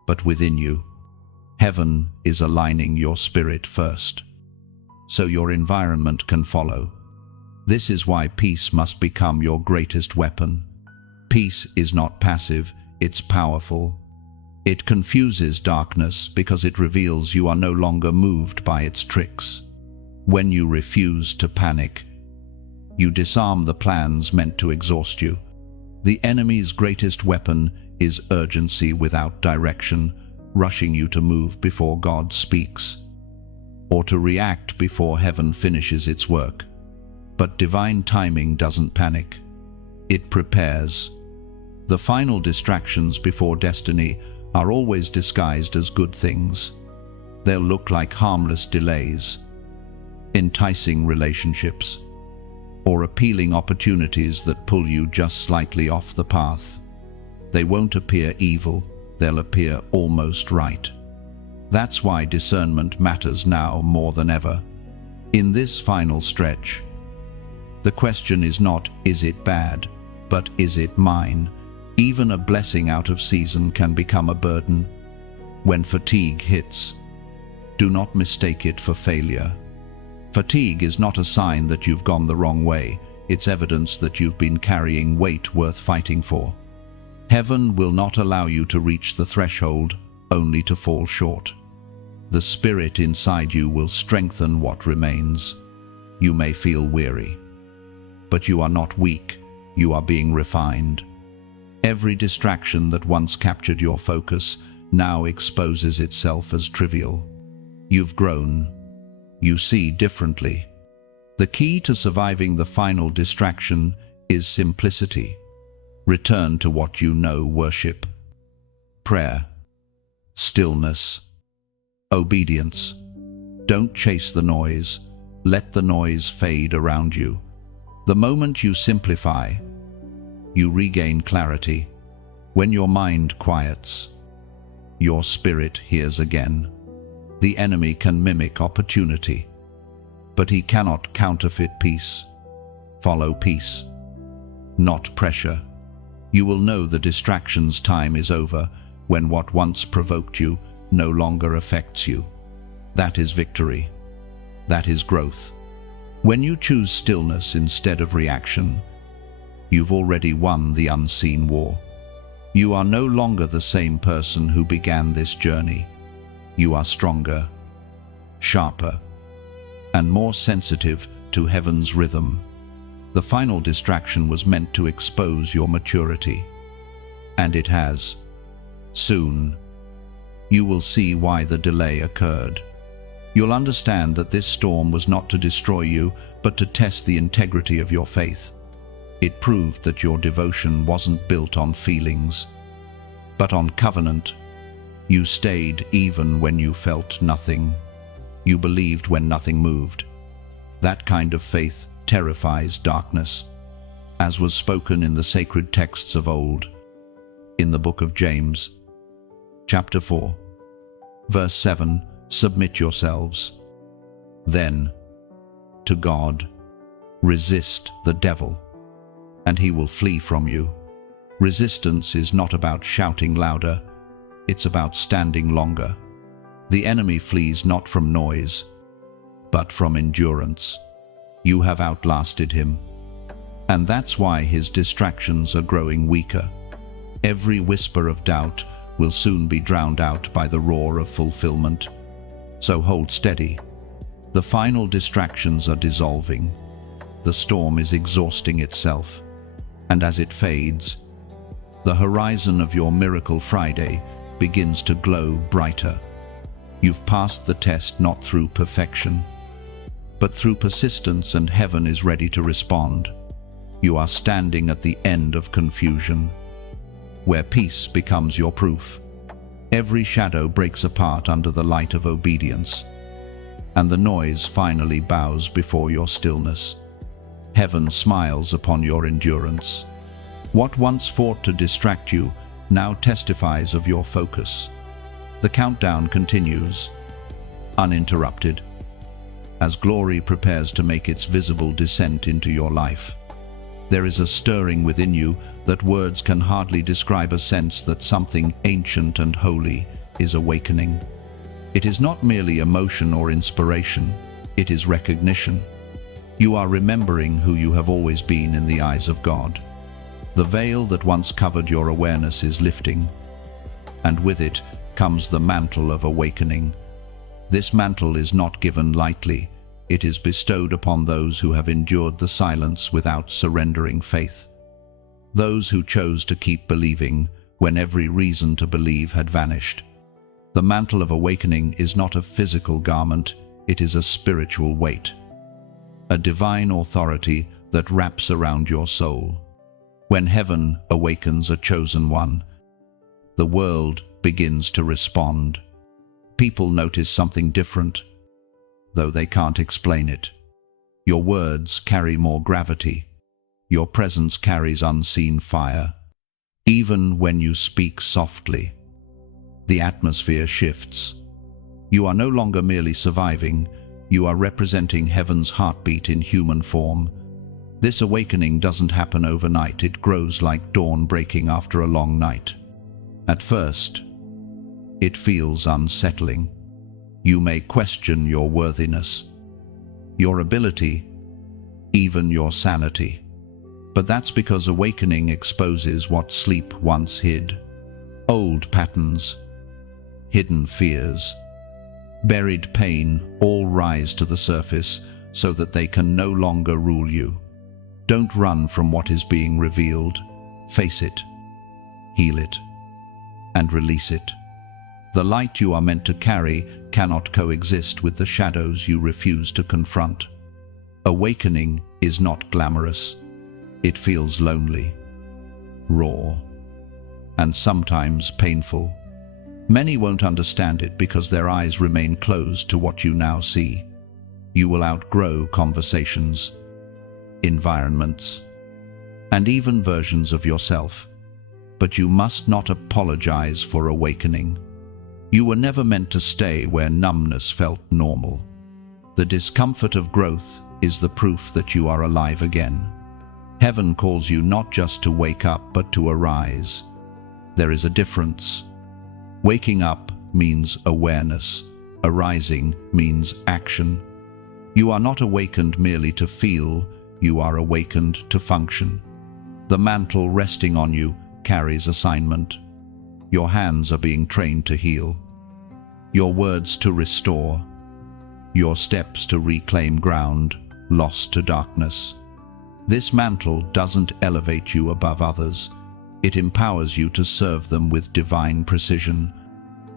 but within you. Heaven is aligning your spirit first, so your environment can follow. This is why peace must become your greatest weapon. Peace is not passive, it's powerful. It confuses darkness because it reveals you are no longer moved by its tricks. When you refuse to panic, you disarm the plans meant to exhaust you. The enemy's greatest weapon is urgency without direction, rushing you to move before God speaks, or to react before heaven finishes its work. But divine timing doesn't panic. It prepares. The final distractions before destiny are always disguised as good things. They'll look like harmless delays, enticing relationships, or appealing opportunities that pull you just slightly off the path. They won't appear evil, they'll appear almost right. That's why discernment matters now more than ever. In this final stretch, the question is not, is it bad, but is it mine? Even a blessing out of season can become a burden. When fatigue hits, do not mistake it for failure. Fatigue is not a sign that you've gone the wrong way. It's evidence that you've been carrying weight worth fighting for. Heaven will not allow you to reach the threshold only to fall short. The spirit inside you will strengthen what remains. You may feel weary, but you are not weak. You are being refined. Every distraction that once captured your focus now exposes itself as trivial. You've grown. You see differently. The key to surviving the final distraction is simplicity. Return to what you know: worship, prayer, stillness, obedience. Don't chase the noise. Let the noise fade around you. The moment you simplify, you regain clarity. When your mind quiets, your spirit hears again. The enemy can mimic opportunity, but he cannot counterfeit peace. Follow peace, not pressure. You will know the distraction's time is over when what once provoked you no longer affects you. That is victory. That is growth. When you choose stillness instead of reaction, you've already won the unseen war. You are no longer the same person who began this journey. You are stronger, sharper, and more sensitive to heaven's rhythm. The final distraction was meant to expose your maturity, and it has. Soon, you will see why the delay occurred. You'll understand that this storm was not to destroy you, but to test the integrity of your faith. It proved that your devotion wasn't built on feelings, but on covenant. You stayed even when you felt nothing. You believed when nothing moved. That kind of faith terrifies darkness. As was spoken in the sacred texts of old, in the book of James, chapter 4, verse 7, submit yourselves, then, to God. Resist the devil, and he will flee from you. Resistance is not about shouting louder, it's about standing longer. The enemy flees not from noise, but from endurance. You have outlasted him, and that's why his distractions are growing weaker. Every whisper of doubt will soon be drowned out by the roar of fulfillment. So hold steady. The final distractions are dissolving. The storm is exhausting itself, and as it fades, the horizon of your Miracle Friday begins to glow brighter. You've passed the test not through perfection, but through persistence, and heaven is ready to respond. You are standing at the end of confusion, where peace becomes your proof. Every shadow breaks apart under the light of obedience, and the noise finally bows before your stillness. Heaven smiles upon your endurance. What once fought to distract you now testifies of your focus. The countdown continues, uninterrupted, as glory prepares to make its visible descent into your life. There is a stirring within you that words can hardly describe, a sense that something ancient and holy is awakening. It is not merely emotion or inspiration, it is recognition. You are remembering who you have always been in the eyes of God. The veil that once covered your awareness is lifting, and with it comes the mantle of awakening. This mantle is not given lightly. It is bestowed upon those who have endured the silence without surrendering faith. Those who chose to keep believing when every reason to believe had vanished. The mantle of awakening is not a physical garment, it is a spiritual weight, a divine authority that wraps around your soul. When heaven awakens a chosen one, the world begins to respond. People notice something different, though they can't explain it. Your words carry more gravity. Your presence carries unseen fire. Even when you speak softly, the atmosphere shifts. You are no longer merely surviving, you are representing heaven's heartbeat in human form. This awakening doesn't happen overnight, it grows like dawn breaking after a long night. At first, it feels unsettling. You may question your worthiness, your ability, even your sanity. But that's because awakening exposes what sleep once hid. Old patterns, hidden fears, buried pain all rise to the surface so that they can no longer rule you. Don't run from what is being revealed. Face it, heal it, and release it. The light you are meant to carry cannot coexist with the shadows you refuse to confront. Awakening is not glamorous. It feels lonely, raw, and sometimes painful. Many won't understand it because their eyes remain closed to what you now see. You will outgrow conversations, environments, and even versions of yourself. But you must not apologize for awakening. You were never meant to stay where numbness felt normal. The discomfort of growth is the proof that you are alive again. Heaven calls you not just to wake up, but to arise. There is a difference. Waking up means awareness. Arising means action. You are not awakened merely to feel, you are awakened to function. The mantle resting on you carries assignment. Your hands are being trained to heal, your words to restore, your steps to reclaim ground lost to darkness. This mantle doesn't elevate you above others, it empowers you to serve them with divine precision.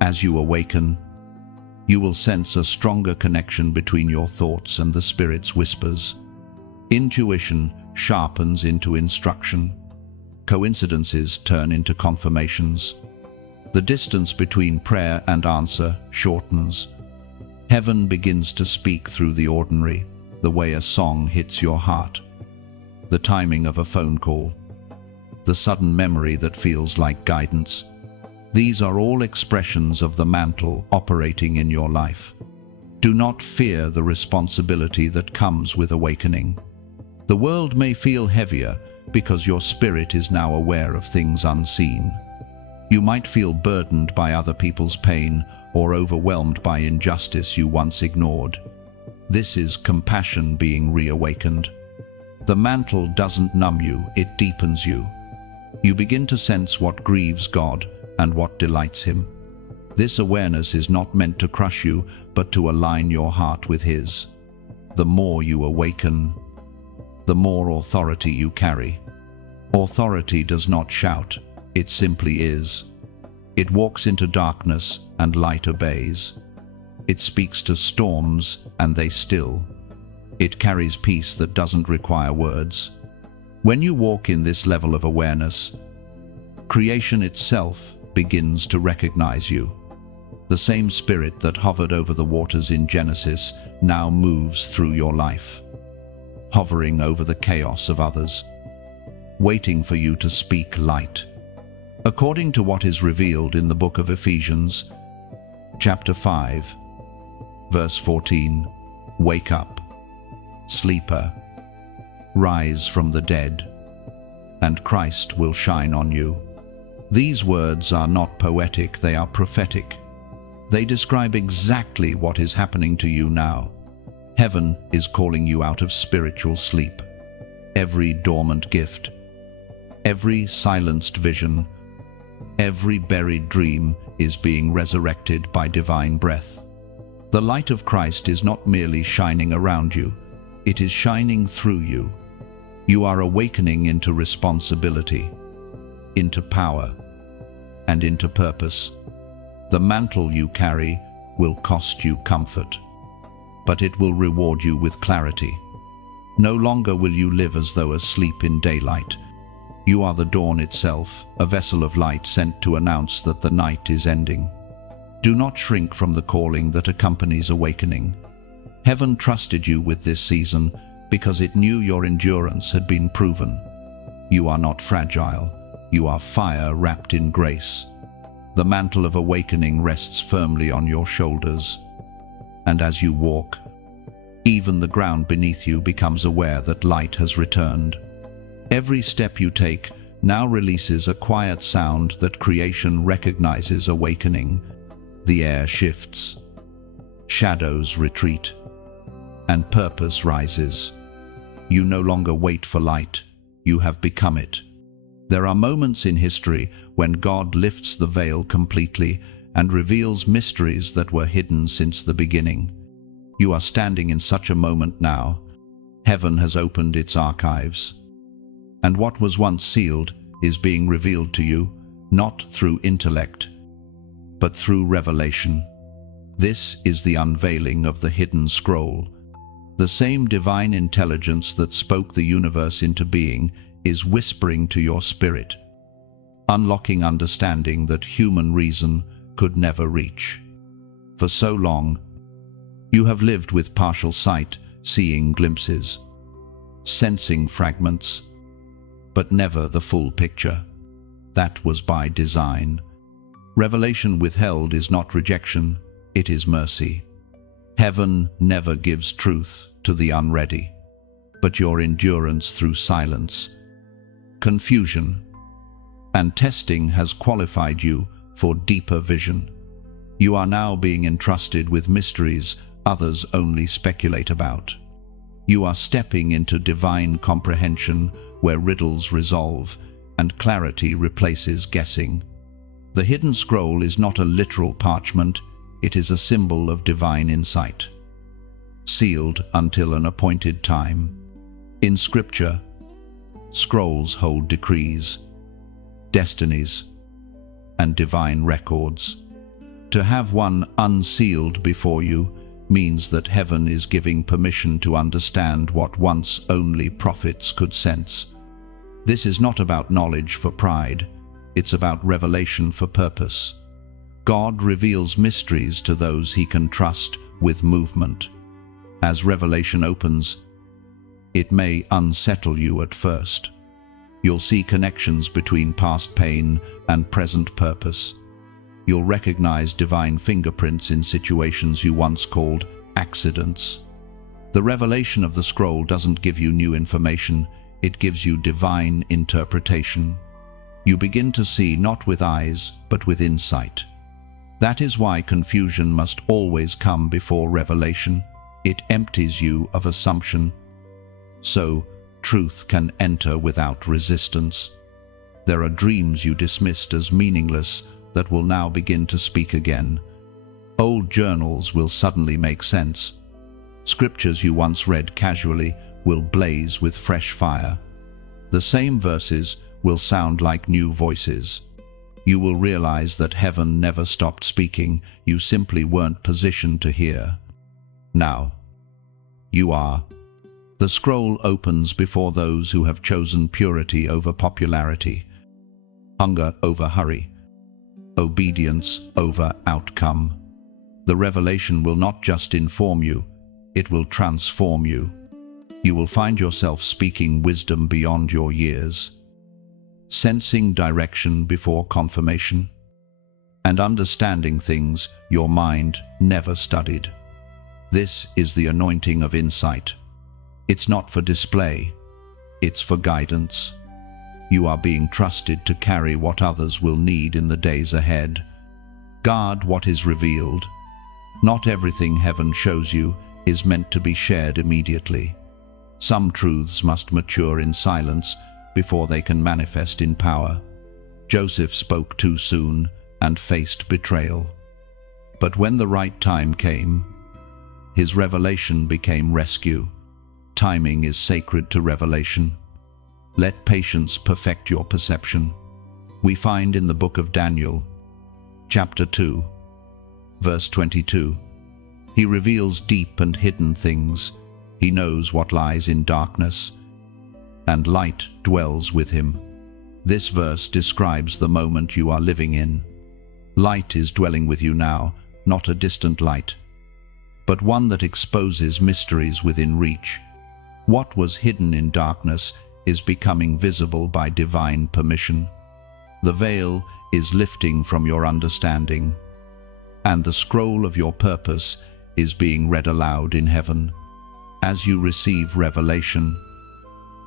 As you awaken, you will sense a stronger connection between your thoughts and the Spirit's whispers. Intuition sharpens into instruction. Coincidences turn into confirmations. The distance between prayer and answer shortens. Heaven begins to speak through the ordinary, the way a song hits your heart, the timing of a phone call, the sudden memory that feels like guidance. These are all expressions of the mantle operating in your life. Do not fear the responsibility that comes with awakening. The world may feel heavier because your spirit is now aware of things unseen. You might feel burdened by other people's pain or overwhelmed by injustice you once ignored. This is compassion being reawakened. The mantle doesn't numb you, it deepens you. You begin to sense what grieves God and what delights Him. This awareness is not meant to crush you, but to align your heart with His. The more you awaken, the more authority you carry. Authority does not shout, it simply is. It walks into darkness and light obeys. It speaks to storms and they still. It carries peace that doesn't require words. When you walk in this level of awareness, creation itself begins to recognize you. The same spirit that hovered over the waters in Genesis now moves through your life, hovering over the chaos of others, waiting for you to speak light. According to what is revealed in the book of Ephesians, chapter 5, verse 14, wake up, sleeper, rise from the dead, and Christ will shine on you. These words are not poetic, they are prophetic. They describe exactly what is happening to you now. Heaven is calling you out of spiritual sleep. Every dormant gift, every silenced vision, every buried dream is being resurrected by divine breath. The light of Christ is not merely shining around you, it is shining through you. You are awakening into responsibility, into power, and into purpose. The mantle you carry will cost you comfort, but it will reward you with clarity. No longer will you live as though asleep in daylight. You are the dawn itself, a vessel of light sent to announce that the night is ending. Do not shrink from the calling that accompanies awakening. Heaven trusted you with this season because it knew your endurance had been proven. You are not fragile. You are fire wrapped in grace. The mantle of awakening rests firmly on your shoulders. And as you walk, even the ground beneath you becomes aware that light has returned. Every step you take now releases a quiet sound that creation recognizes awakening. The air shifts, shadows retreat, and purpose rises. You no longer wait for light, you have become it. There are moments in history when God lifts the veil completely and reveals mysteries that were hidden since the beginning. You are standing in such a moment now. Heaven has opened its archives, and what was once sealed is being revealed to you, not through intellect, but through revelation. This is the unveiling of the hidden scroll. The same divine intelligence that spoke the universe into being is whispering to your spirit, unlocking understanding that human reason could never reach. For so long, you have lived with partial sight, seeing glimpses, sensing fragments, but never the full picture. That was by design. Revelation withheld is not rejection, it is mercy. Heaven never gives truth to the unready, but your endurance through silence, confusion, and testing has qualified you for deeper vision. You are now being entrusted with mysteries others only speculate about. You are stepping into divine comprehension where riddles resolve and clarity replaces guessing. The hidden scroll is not a literal parchment, it is a symbol of divine insight, sealed until an appointed time. In Scripture, scrolls hold decrees, destinies, and divine records. To have one unsealed before you means that heaven is giving permission to understand what once only prophets could sense. This is not about knowledge for pride, it's about revelation for purpose. God reveals mysteries to those He can trust with movement. As revelation opens, it may unsettle you at first. You'll see connections between past pain and present purpose. You'll recognize divine fingerprints in situations you once called accidents. The revelation of the scroll doesn't give you new information, it gives you divine interpretation. You begin to see not with eyes, but with insight. That is why confusion must always come before revelation. It empties you of assumption. So, truth can enter without resistance. There are dreams you dismissed as meaningless that will now begin to speak again. Old journals will suddenly make sense. Scriptures you once read casually will blaze with fresh fire. The same verses will sound like new voices. You will realize that heaven never stopped speaking, you simply weren't positioned to hear. Now, you are. The scroll opens before those who have chosen purity over popularity, hunger over hurry, obedience over outcome. The revelation will not just inform you, it will transform you. You will find yourself speaking wisdom beyond your years, sensing direction before confirmation, and understanding things your mind never studied. This is the anointing of insight. It's not for display, it's for guidance. You are being trusted to carry what others will need in the days ahead. Guard what is revealed. Not everything heaven shows you is meant to be shared immediately. Some truths must mature in silence before they can manifest in power. Joseph spoke too soon and faced betrayal. But when the right time came, his revelation became rescue. Timing is sacred to revelation. Let patience perfect your perception. We find in the book of Daniel, chapter 2, verse 22, he reveals deep and hidden things. He knows what lies in darkness, and light dwells with him. This verse describes the moment you are living in. Light is dwelling with you now, not a distant light, but one that exposes mysteries within reach. What was hidden in darkness is becoming visible by divine permission. The veil is lifting from your understanding, and the scroll of your purpose is being read aloud in heaven. As you receive revelation,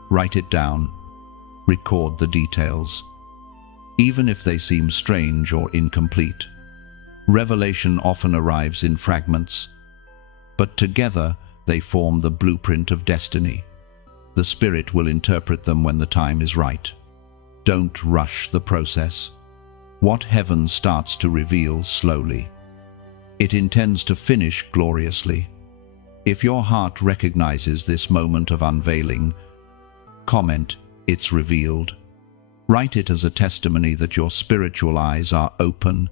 write it down, record the details, even if they seem strange or incomplete. Revelation often arrives in fragments, but together they form the blueprint of destiny. The Spirit will interpret them when the time is right. Don't rush the process. What heaven starts to reveal slowly, it intends to finish gloriously. If your heart recognizes this moment of unveiling, comment, "It's revealed." Write it as a testimony that your spiritual eyes are open.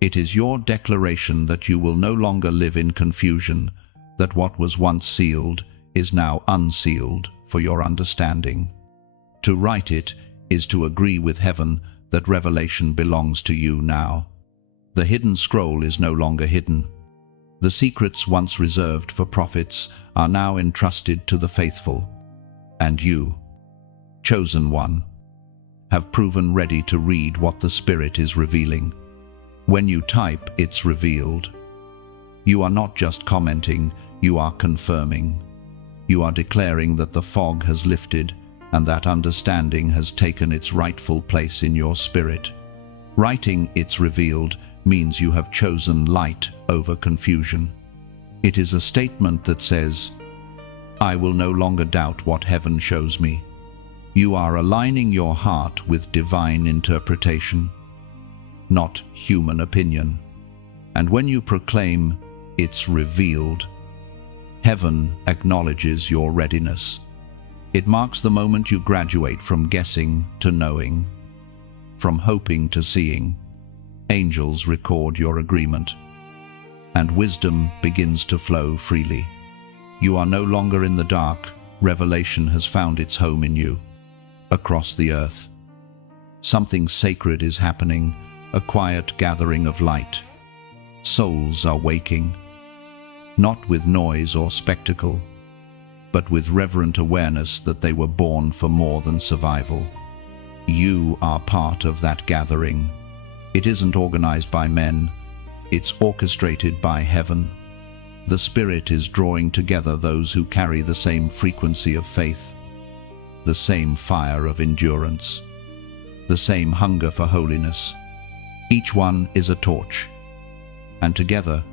It is your declaration that you will no longer live in confusion, that what was once sealed is now unsealed for your understanding. To write it is to agree with heaven that revelation belongs to you now. The hidden scroll is no longer hidden. The secrets once reserved for prophets are now entrusted to the faithful. And you, chosen one, have proven ready to read what the Spirit is revealing. When you type, "It's revealed," you are not just commenting, you are confirming. You are declaring that the fog has lifted and that understanding has taken its rightful place in your spirit. Writing "It's revealed" means you have chosen light over confusion. It is a statement that says, "I will no longer doubt what heaven shows me." You are aligning your heart with divine interpretation, not human opinion. And when you proclaim, "It's revealed," heaven acknowledges your readiness. It marks the moment you graduate from guessing to knowing, from hoping to seeing. Angels record your agreement, and wisdom begins to flow freely. You are no longer in the dark. Revelation has found its home in you. Across the earth, something sacred is happening, a quiet gathering of light. Souls are waking, not with noise or spectacle, but with reverent awareness that they were born for more than survival. You are part of that gathering. It isn't organized by men, it's orchestrated by heaven. The Spirit is drawing together those who carry the same frequency of faith, the same fire of endurance, the same hunger for holiness. Each one is a torch, and together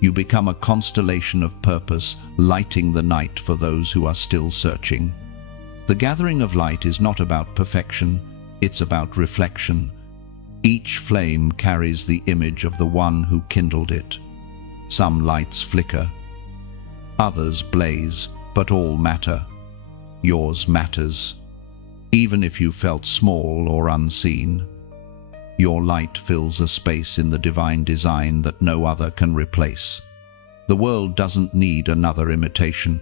you become a constellation of purpose, lighting the night for those who are still searching. The gathering of light is not about perfection, it's about reflection. Each flame carries the image of the one who kindled it. Some lights flicker, others blaze, but all matter. Yours matters. Even if you felt small or unseen, your light fills a space in the divine design that no other can replace. The world doesn't need another imitation.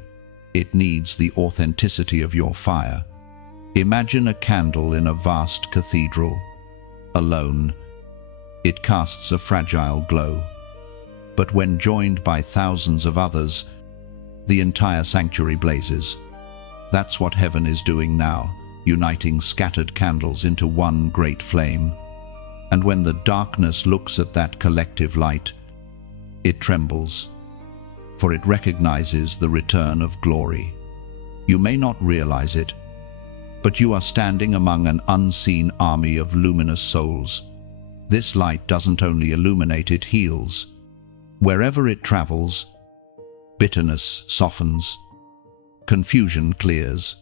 It needs the authenticity of your fire. Imagine a candle in a vast cathedral. Alone, it casts a fragile glow. But when joined by thousands of others, the entire sanctuary blazes. That's what heaven is doing now, uniting scattered candles into one great flame. And when the darkness looks at that collective light, it trembles, for it recognizes the return of glory. You may not realize it, but you are standing among an unseen army of luminous souls. This light doesn't only illuminate, it heals. Wherever it travels, bitterness softens, confusion clears,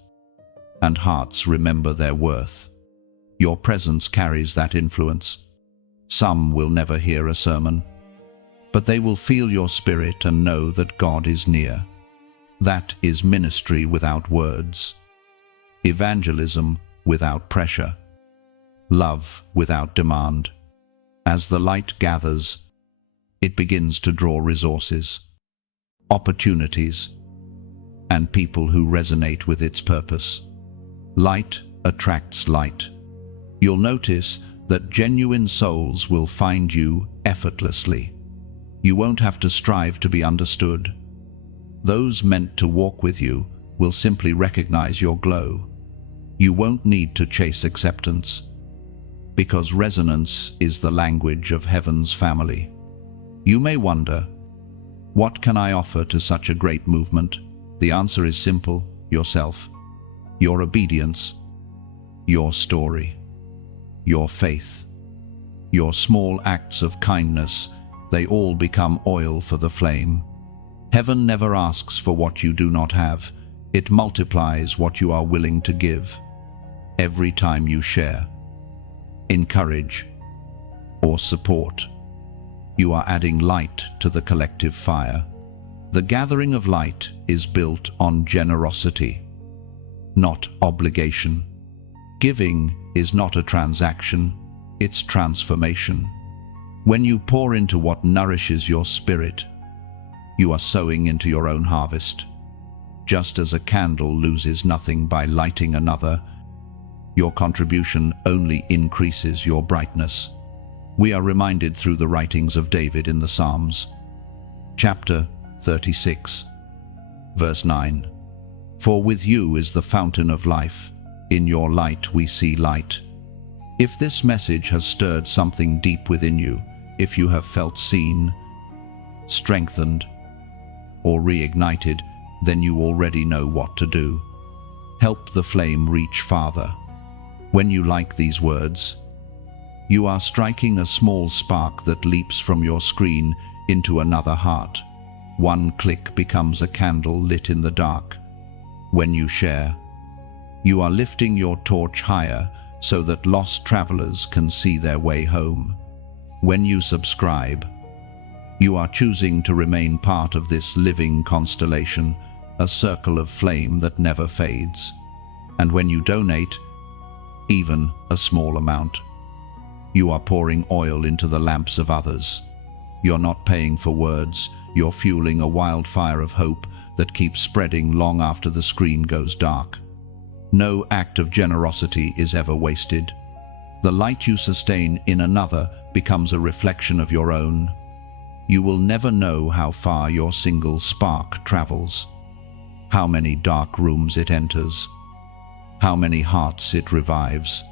and hearts remember their worth. Your presence carries that influence. Some will never hear a sermon, but they will feel your spirit and know that God is near. That is ministry without words, evangelism without pressure, love without demand. As the light gathers, it begins to draw resources, opportunities, and people who resonate with its purpose. Light attracts light. You'll notice that genuine souls will find you effortlessly. You won't have to strive to be understood. Those meant to walk with you will simply recognize your glow. You won't need to chase acceptance, because resonance is the language of heaven's family. You may wonder, what can I offer to such a great movement? The answer is simple: yourself, your obedience, your story, your faith, your small acts of kindness. They all become oil for the flame. Heaven never asks for what you do not have. It multiplies what you are willing to give. Every time you share, encourage, or support, you are adding light to the collective fire. The gathering of light is built on generosity, not obligation. Giving is not a transaction, it's transformation. When you pour into what nourishes your spirit, you are sowing into your own harvest. Just as a candle loses nothing by lighting another, your contribution only increases your brightness. We are reminded through the writings of David in the Psalms. Chapter 36, verse 9. For with you is the fountain of life. In your light we see light. If this message has stirred something deep within you, if you have felt seen, strengthened, or reignited, then you already know what to do. Help the flame reach farther. When you like these words, you are striking a small spark that leaps from your screen into another heart. One click becomes a candle lit in the dark. When you share, you are lifting your torch higher so that lost travelers can see their way home. When you subscribe, you are choosing to remain part of this living constellation, a circle of flame that never fades. And when you donate, even a small amount, you are pouring oil into the lamps of others. You're not paying for words, you're fueling a wildfire of hope that keeps spreading long after the screen goes dark. No act of generosity is ever wasted. The light you sustain in another becomes a reflection of your own. You will never know how far your single spark travels, how many dark rooms it enters, how many hearts it revives.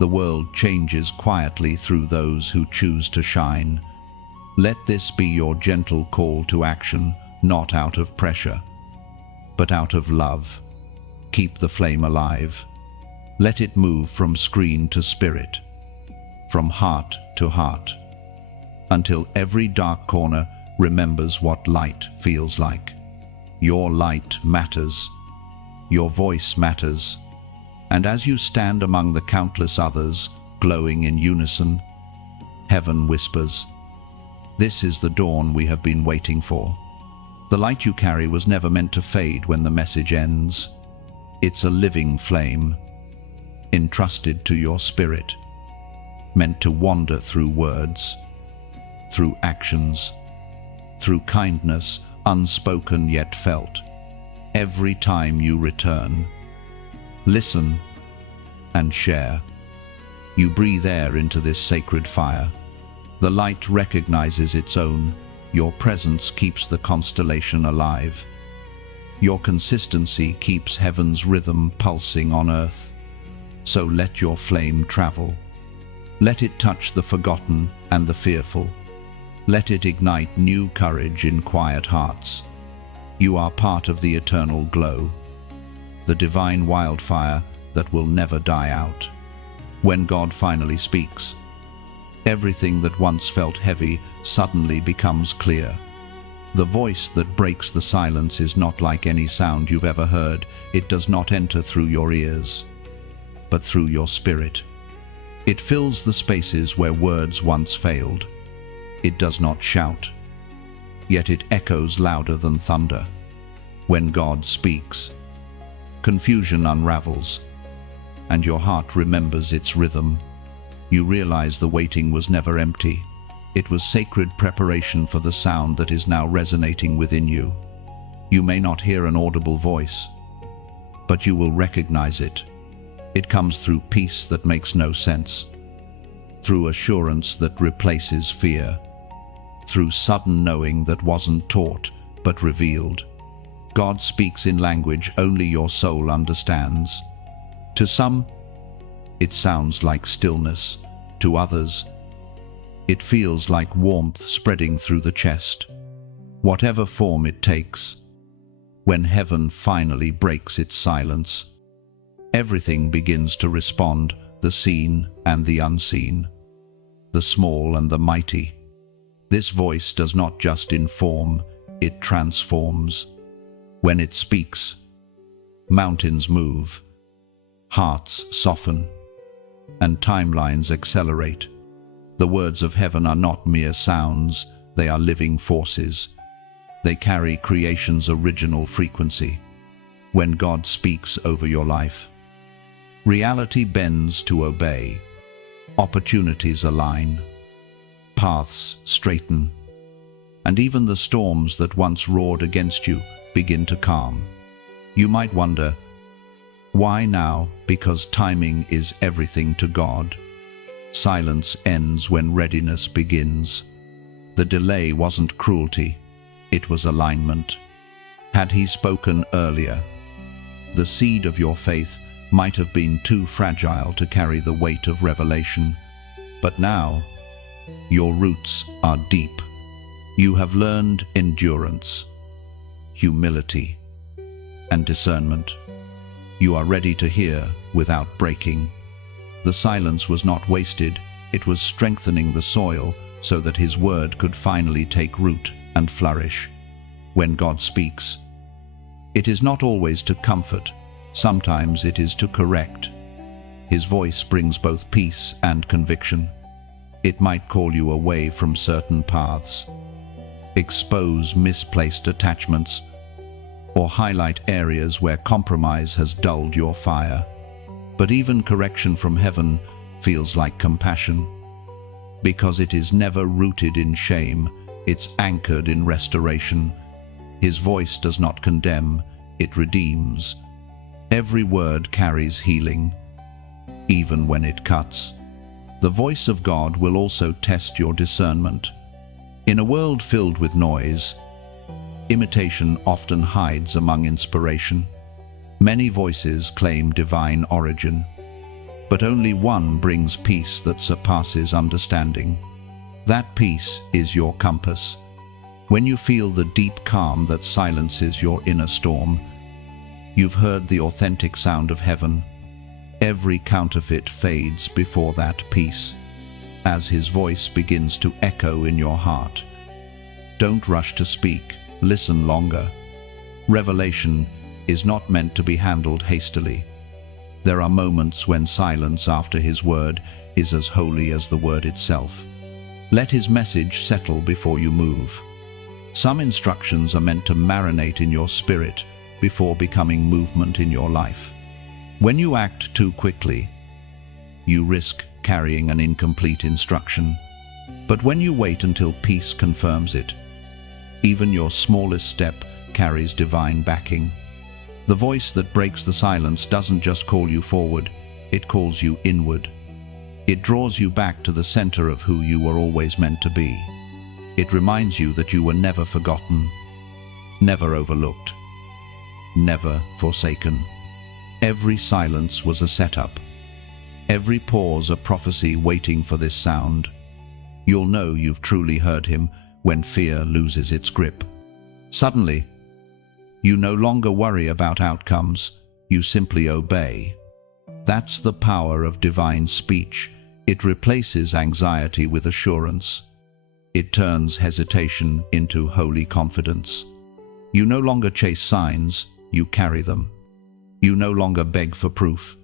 The world changes quietly through those who choose to shine. Let this be your gentle call to action, not out of pressure, but out of love. Keep the flame alive. Let it move from screen to spirit, from heart to heart, until every dark corner remembers what light feels like. Your light matters. Your voice matters. And as you stand among the countless others, glowing in unison, heaven whispers, "This is the dawn we have been waiting for." The light you carry was never meant to fade when the message ends. It's a living flame, entrusted to your spirit, meant to wander through words, through actions, through kindness unspoken yet felt. Every time you return, listen and share, you breathe air into this sacred fire. The light recognizes its own. Your presence keeps the constellation alive. Your consistency keeps heaven's rhythm pulsing on earth. So let your flame travel. Let it touch the forgotten and the fearful. Let it ignite new courage in quiet hearts. You are part of the eternal glow, the divine wildfire that will never die out. When God finally speaks, everything that once felt heavy suddenly becomes clear. The voice that breaks the silence is not like any sound you've ever heard. It does not enter through your ears, but through your spirit. It fills the spaces where words once failed. It does not shout, yet it echoes louder than thunder. When God speaks, confusion unravels, and your heart remembers its rhythm. You realize the waiting was never empty. It was sacred preparation for the sound that is now resonating within you. You may not hear an audible voice, but you will recognize it. It comes through peace that makes no sense, through assurance that replaces fear, through sudden knowing that wasn't taught but revealed. God speaks in language only your soul understands. To some, it sounds like stillness. To others, it feels like warmth spreading through the chest. Whatever form it takes, when heaven finally breaks its silence, everything begins to respond, the seen and the unseen, the small and the mighty. This voice does not just inform, it transforms. When it speaks, mountains move, hearts soften, and timelines accelerate. The words of heaven are not mere sounds, they are living forces. They carry creation's original frequency. When God speaks over your life, reality bends to obey, opportunities align, paths straighten, and even the storms that once roared against you begin to calm. You might wonder, why now? Because timing is everything to God. Silence ends when readiness begins. The delay wasn't cruelty, it was alignment. Had He spoken earlier, the seed of your faith might have been too fragile to carry the weight of revelation. But now, your roots are deep. You have learned endurance, humility, and discernment. You are ready to hear without breaking. The silence was not wasted, it was strengthening the soil so that His word could finally take root and flourish. When God speaks, it is not always to comfort, sometimes it is to correct. His voice brings both peace and conviction. It might call you away from certain paths, expose misplaced attachments, or highlight areas where compromise has dulled your fire. But even correction from heaven feels like compassion, because it is never rooted in shame, it's anchored in restoration. His voice does not condemn, it redeems. Every word carries healing, even when it cuts. The voice of God will also test your discernment. In a world filled with noise, imitation often hides among inspiration. Many voices claim divine origin, but only one brings peace that surpasses understanding. That peace is your compass. When you feel the deep calm that silences your inner storm, you've heard the authentic sound of heaven. Every counterfeit fades before that peace, as his voice begins to echo in your heart. Don't rush to speak, listen longer. Revelation is not meant to be handled hastily. There are moments when silence after his word is as holy as the word itself. Let his message settle before you move. Some instructions are meant to marinate in your spirit before becoming movement in your life. When you act too quickly, you risk carrying an incomplete instruction. But when you wait until peace confirms it, even your smallest step carries divine backing. The voice that breaks the silence doesn't just call you forward, it calls you inward. It draws you back to the center of who you were always meant to be. It reminds you that you were never forgotten, never overlooked, never forsaken. Every silence was a setup. Every pause a prophecy waiting for this sound. You'll know you've truly heard him when fear loses its grip. Suddenly, you no longer worry about outcomes, you simply obey. That's the power of divine speech. It replaces anxiety with assurance. It turns hesitation into holy confidence. You no longer chase signs, you carry them. You no longer beg for proof,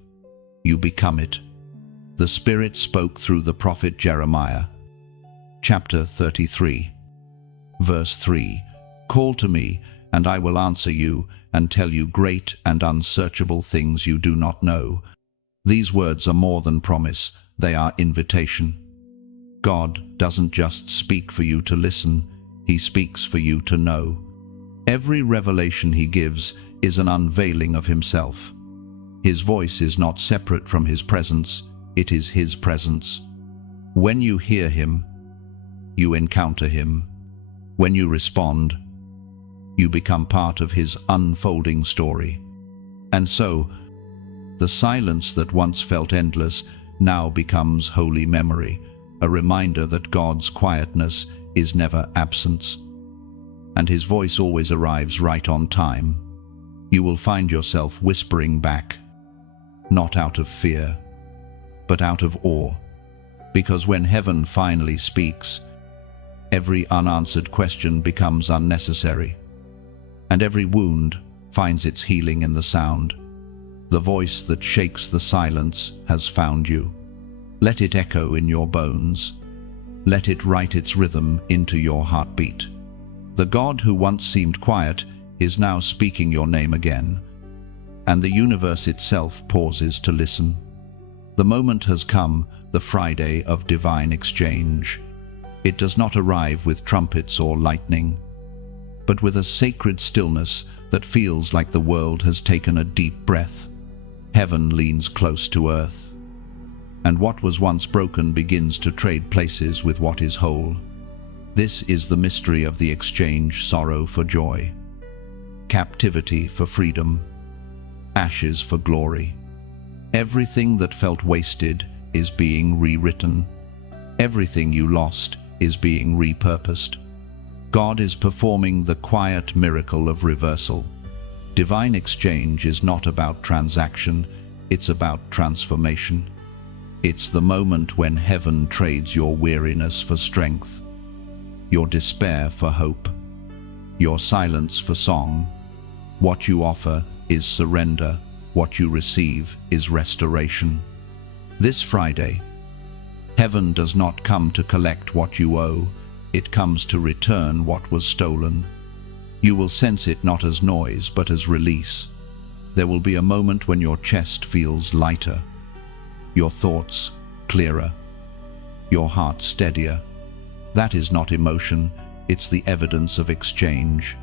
you become it. The Spirit spoke through the prophet Jeremiah. Chapter 33, verse 3. Call to me, and I will answer you, and tell you great and unsearchable things you do not know. These words are more than promise, they are invitation. God doesn't just speak for you to listen, he speaks for you to know. Every revelation he gives is an unveiling of himself. His voice is not separate from his presence, it is his presence. When you hear him, you encounter him. When you respond, you become part of his unfolding story. And so, the silence that once felt endless now becomes holy memory, a reminder that God's quietness is never absence, and his voice always arrives right on time. You will find yourself whispering back, not out of fear, but out of awe, because when heaven finally speaks, every unanswered question becomes unnecessary, and every wound finds its healing in the sound. The voice that shakes the silence has found you. Let it echo in your bones. Let it write its rhythm into your heartbeat. The God who once seemed quiet is now speaking your name again, and the universe itself pauses to listen. The moment has come, the Friday of divine exchange. It does not arrive with trumpets or lightning, but with a sacred stillness that feels like the world has taken a deep breath. Heaven leans close to earth, and what was once broken begins to trade places with what is whole. This is the mystery of the exchange: sorrow for joy, captivity for freedom, ashes for glory. Everything that felt wasted is being rewritten. Everything you lost is being repurposed. God is performing the quiet miracle of reversal. Divine exchange is not about transaction, it's about transformation. It's the moment when heaven trades your weariness for strength, your despair for hope, your silence for song. What you offer is surrender, what you receive is restoration. This Friday, heaven does not come to collect what you owe, it comes to return what was stolen. You will sense it not as noise, but as release. There will be a moment when your chest feels lighter, your thoughts clearer, your heart steadier. That is not emotion, it's the evidence of exchange.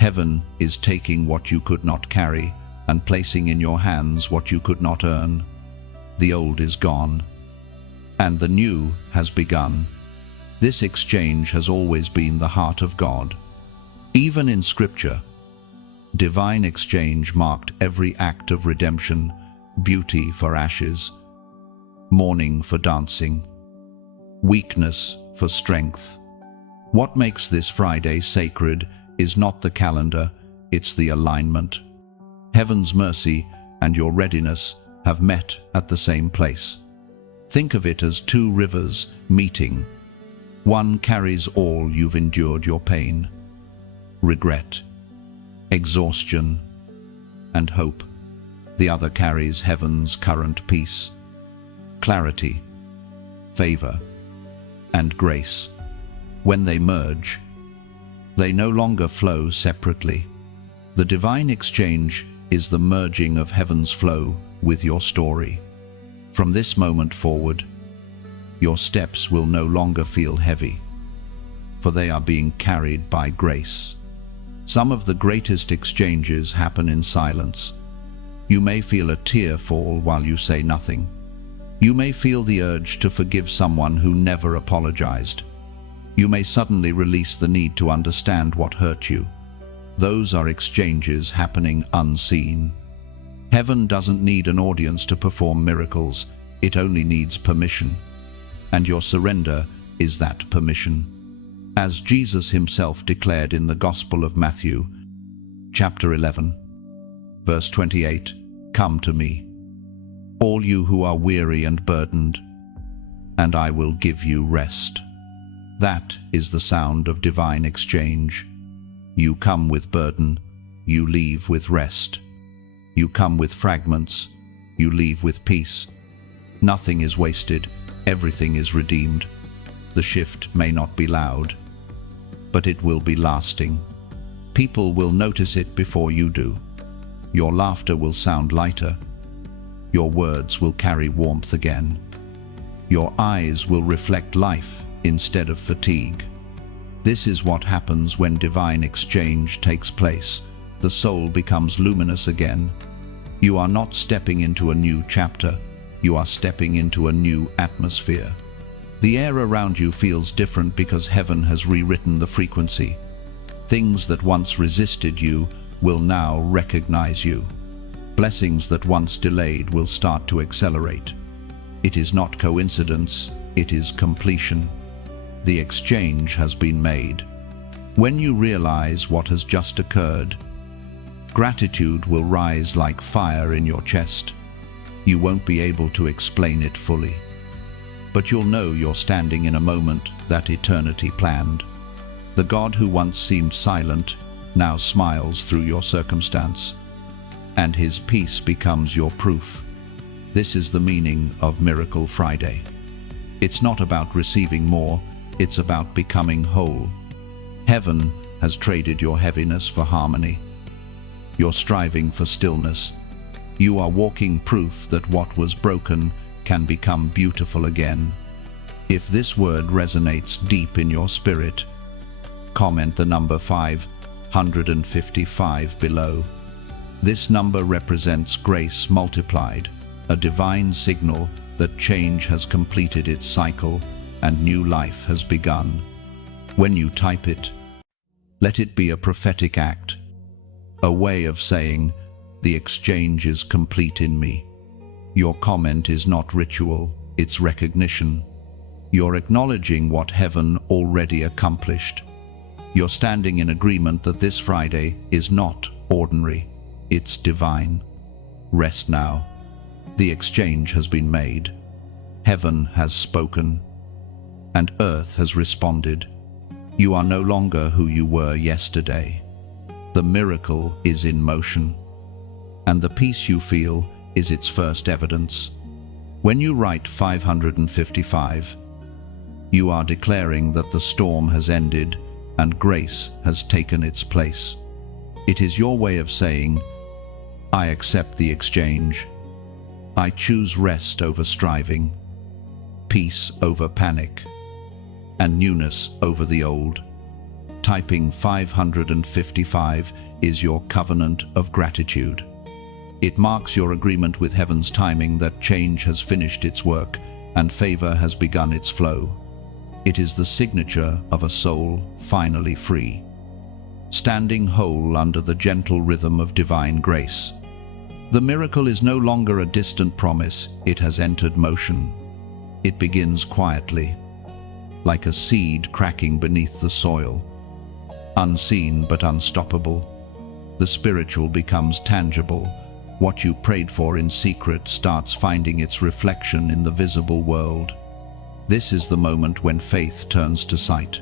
Heaven is taking what you could not carry and placing in your hands what you could not earn. The old is gone, and the new has begun. This exchange has always been the heart of God. Even in Scripture, divine exchange marked every act of redemption: beauty for ashes, mourning for dancing, weakness for strength. What makes this Friday sacred is not the calendar, it's the alignment. Heaven's mercy and your readiness have met at the same place. Think of it as two rivers meeting. One carries all you've endured, your pain, regret, exhaustion, and hope. The other carries heaven's current peace, clarity, favor, and grace. When they merge, they no longer flow separately. The divine exchange is the merging of heaven's flow with your story. From this moment forward, your steps will no longer feel heavy, for they are being carried by grace. Some of the greatest exchanges happen in silence. You may feel a tear fall while you say nothing. You may feel the urge to forgive someone who never apologized. You may suddenly release the need to understand what hurt you. Those are exchanges happening unseen. Heaven doesn't need an audience to perform miracles. It only needs permission. And your surrender is that permission. As Jesus himself declared in the Gospel of Matthew, chapter 11, verse 28, "Come to me, all you who are weary and burdened, and I will give you rest." That is the sound of divine exchange. You come with burden, you leave with rest. You come with fragments, you leave with peace. Nothing is wasted, everything is redeemed. The shift may not be loud, but it will be lasting. People will notice it before you do. Your laughter will sound lighter. Your words will carry warmth again. Your eyes will reflect life instead of fatigue. This is what happens when divine exchange takes place. The soul becomes luminous again. You are not stepping into a new chapter. You are stepping into a new atmosphere. The air around you feels different because heaven has rewritten the frequency. Things that once resisted you will now recognize you. Blessings that once delayed will start to accelerate. It is not coincidence, it is completion. The exchange has been made. When you realize what has just occurred, gratitude will rise like fire in your chest. You won't be able to explain it fully, but you'll know you're standing in a moment that eternity planned. The God who once seemed silent now smiles through your circumstance, and his peace becomes your proof. This is the meaning of Miracle Friday. It's not about receiving more, it's about becoming whole. Heaven has traded your heaviness for harmony. You're striving for stillness. You are walking proof that what was broken can become beautiful again. If this word resonates deep in your spirit, comment the number 555 below. This number represents grace multiplied, a divine signal that change has completed its cycle and new life has begun. When you type it, let it be a prophetic act, a way of saying, "The exchange is complete in me." Your comment is not ritual, it's recognition. You're acknowledging what heaven already accomplished. You're standing in agreement that this Friday is not ordinary, it's divine. Rest now. The exchange has been made. Heaven has spoken, and earth has responded. You are no longer who you were yesterday. The miracle is in motion, and the peace you feel is its first evidence. When you write 555, you are declaring that the storm has ended and grace has taken its place. It is your way of saying, "I accept the exchange. I choose rest over striving, peace over panic, and newness over the old." Typing 555 is your covenant of gratitude. It marks your agreement with heaven's timing that change has finished its work and favor has begun its flow. It is the signature of a soul finally free, standing whole under the gentle rhythm of divine grace. The miracle is no longer a distant promise, it has entered motion. It begins quietly, like a seed cracking beneath the soil. Unseen but unstoppable, the spiritual becomes tangible. What you prayed for in secret starts finding its reflection in the visible world. This is the moment when faith turns to sight.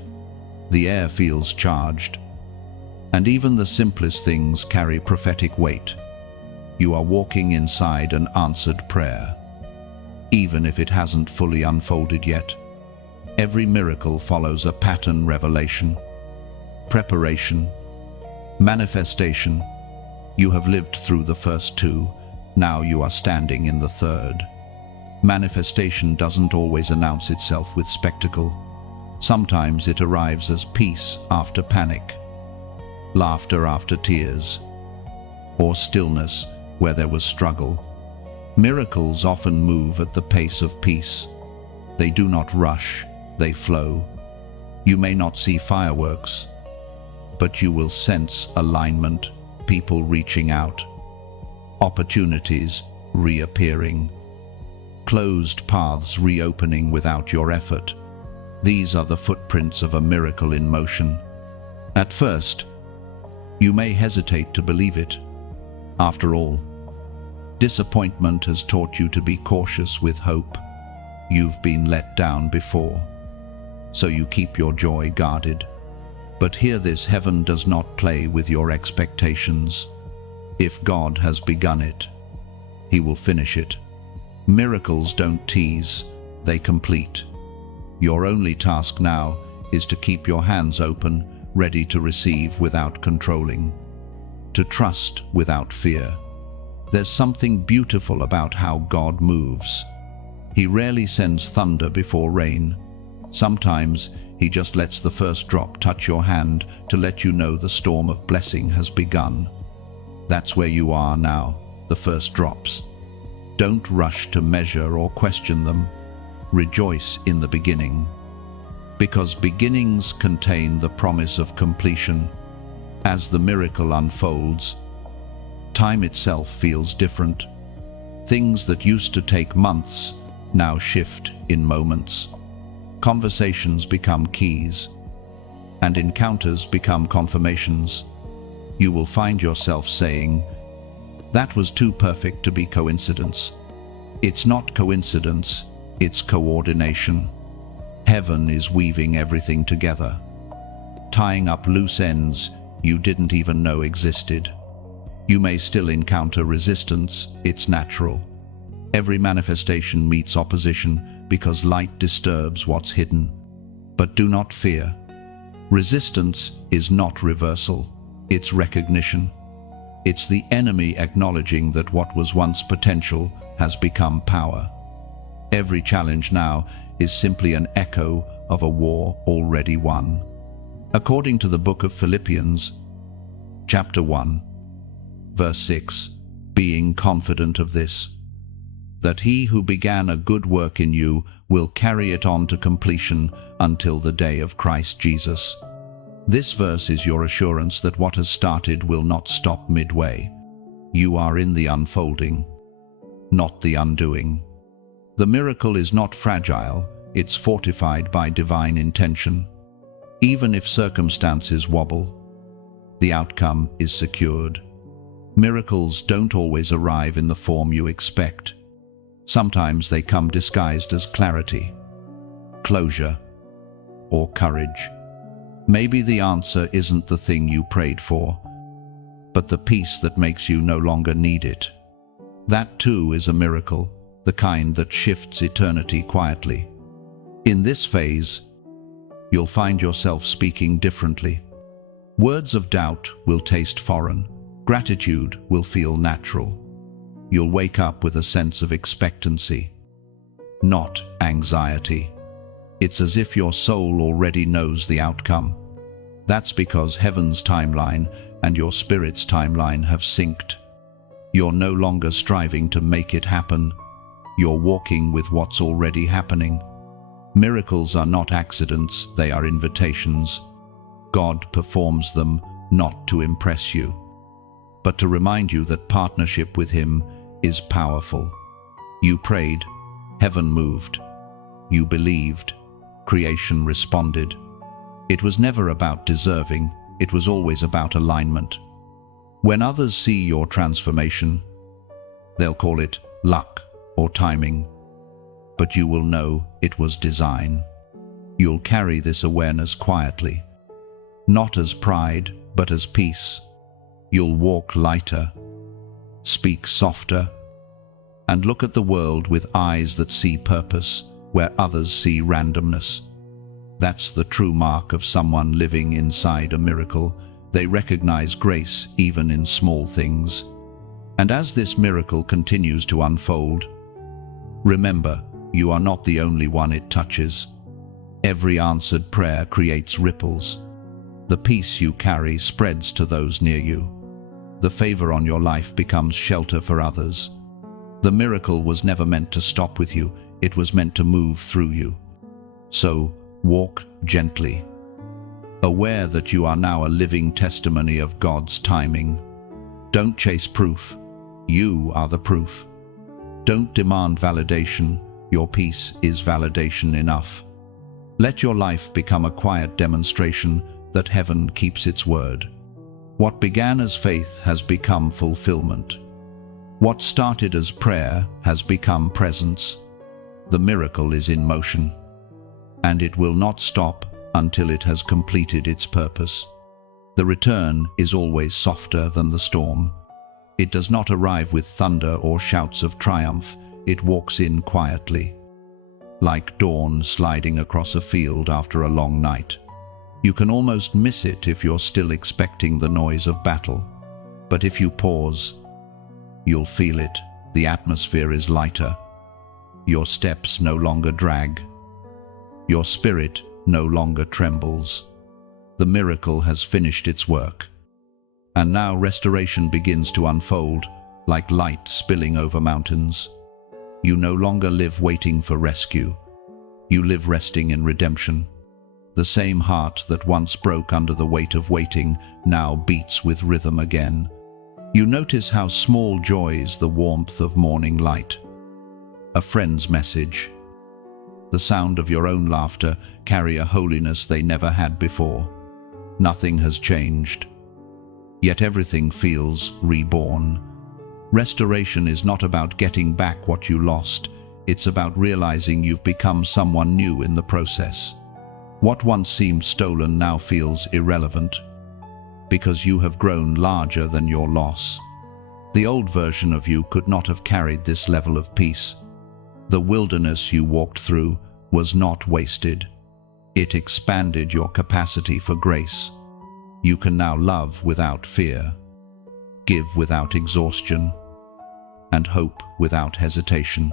The air feels charged, and even the simplest things carry prophetic weight. You are walking inside an answered prayer, even if it hasn't fully unfolded yet. Every miracle follows a pattern: revelation, preparation, manifestation. You have lived through the first two, now you are standing in the third. Manifestation doesn't always announce itself with spectacle. Sometimes it arrives as peace after panic, laughter after tears, or stillness where there was struggle. Miracles often move at the pace of peace. They do not rush, they flow. You may not see fireworks, but you will sense alignment, people reaching out, opportunities reappearing, closed paths reopening without your effort. These are the footprints of a miracle in motion. At first, you may hesitate to believe it. After all, disappointment has taught you to be cautious with hope. You've been let down before, so you keep your joy guarded. But hear this: heaven does not play with your expectations. If God has begun it, He will finish it. Miracles don't tease, they complete. Your only task now is to keep your hands open, ready to receive without controlling, to trust without fear. There's something beautiful about how God moves. He rarely sends thunder before rain. Sometimes He just lets the first drop touch your hand to let you know the storm of blessing has begun. That's where you are now, the first drops. Don't rush to measure or question them. Rejoice in the beginning, because beginnings contain the promise of completion. As the miracle unfolds, time itself feels different. Things that used to take months now shift in moments. Conversations become keys, and encounters become confirmations. You will find yourself saying, "That was too perfect to be coincidence." It's not coincidence, it's coordination. Heaven is weaving everything together, tying up loose ends you didn't even know existed. You may still encounter resistance, it's natural. Every manifestation meets opposition because light disturbs what's hidden. But do not fear. Resistance is not reversal, it's recognition. It's the enemy acknowledging that what was once potential has become power. Every challenge now is simply an echo of a war already won. According to the book of Philippians, chapter 1, verse 6, being confident of this, that He who began a good work in you will carry it on to completion until the day of Christ Jesus. This verse is your assurance that what has started will not stop midway. You are in the unfolding, not the undoing. The miracle is not fragile, it's fortified by divine intention. Even if circumstances wobble, the outcome is secured. Miracles don't always arrive in the form you expect. Sometimes they come disguised as clarity, closure, or courage. Maybe the answer isn't the thing you prayed for, but the peace that makes you no longer need it. That too is a miracle, the kind that shifts eternity quietly. In this phase, you'll find yourself speaking differently. Words of doubt will taste foreign. Gratitude will feel natural. You'll wake up with a sense of expectancy, not anxiety. It's as if your soul already knows the outcome. That's because heaven's timeline and your spirit's timeline have synced. You're no longer striving to make it happen. You're walking with what's already happening. Miracles are not accidents, they are invitations. God performs them not to impress you, but to remind you that partnership with Him is powerful. You prayed, heaven moved. you believed. Creation responded. It was never about deserving, it was always about alignment. When others see your transformation, they'll call it luck or timing, but you will know it was design. You'll carry this awareness quietly, not as pride, but as peace. You'll walk lighter, speak softer, and look at the world with eyes that see purpose where others see randomness. That's the true mark of someone living inside a miracle. They recognize grace even in small things. And as this miracle continues to unfold, remember, you are not the only one it touches. Every answered prayer creates ripples. The peace you carry spreads to those near you. The favor on your life becomes shelter for others. The miracle was never meant to stop with you, it was meant to move through you. So, walk gently, aware that you are now a living testimony of God's timing. Don't chase proof, you are the proof. Don't demand validation, your peace is validation enough. Let your life become a quiet demonstration that heaven keeps its word. What began as faith has become fulfillment. What started as prayer has become presence. The miracle is in motion, and it will not stop until it has completed its purpose. The return is always softer than the storm. It does not arrive with thunder or shouts of triumph, it walks in quietly, like dawn sliding across a field after a long night. You can almost miss it if you're still expecting the noise of battle. But if you pause, you'll feel it. The atmosphere is lighter. Your steps no longer drag. Your spirit no longer trembles. The miracle has finished its work. And now restoration begins to unfold, like light spilling over mountains. You no longer live waiting for rescue. You live resting in redemption. The same heart that once broke under the weight of waiting now beats with rhythm again. You notice how small joys, the warmth of morning light, a friend's message, the sound of your own laughter carry a holiness they never had before. Nothing has changed, yet everything feels reborn. Restoration is not about getting back what you lost, it's about realizing you've become someone new in the process. What once seemed stolen now feels irrelevant, because you have grown larger than your loss. The old version of you could not have carried this level of peace. The wilderness you walked through was not wasted. It expanded your capacity for grace. You can now love without fear, give without exhaustion, and hope without hesitation.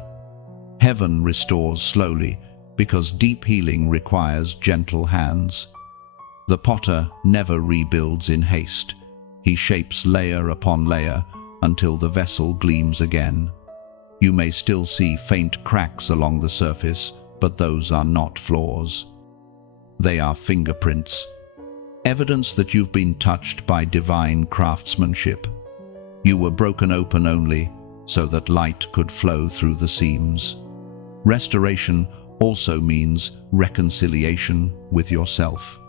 Heaven restores slowly, because deep healing requires gentle hands. The potter never rebuilds in haste. He shapes layer upon layer until the vessel gleams again. You may still see faint cracks along the surface, but those are not flaws. They are fingerprints, evidence that you've been touched by divine craftsmanship. You were broken open only so that light could flow through the seams. Restoration also means reconciliation with yourself,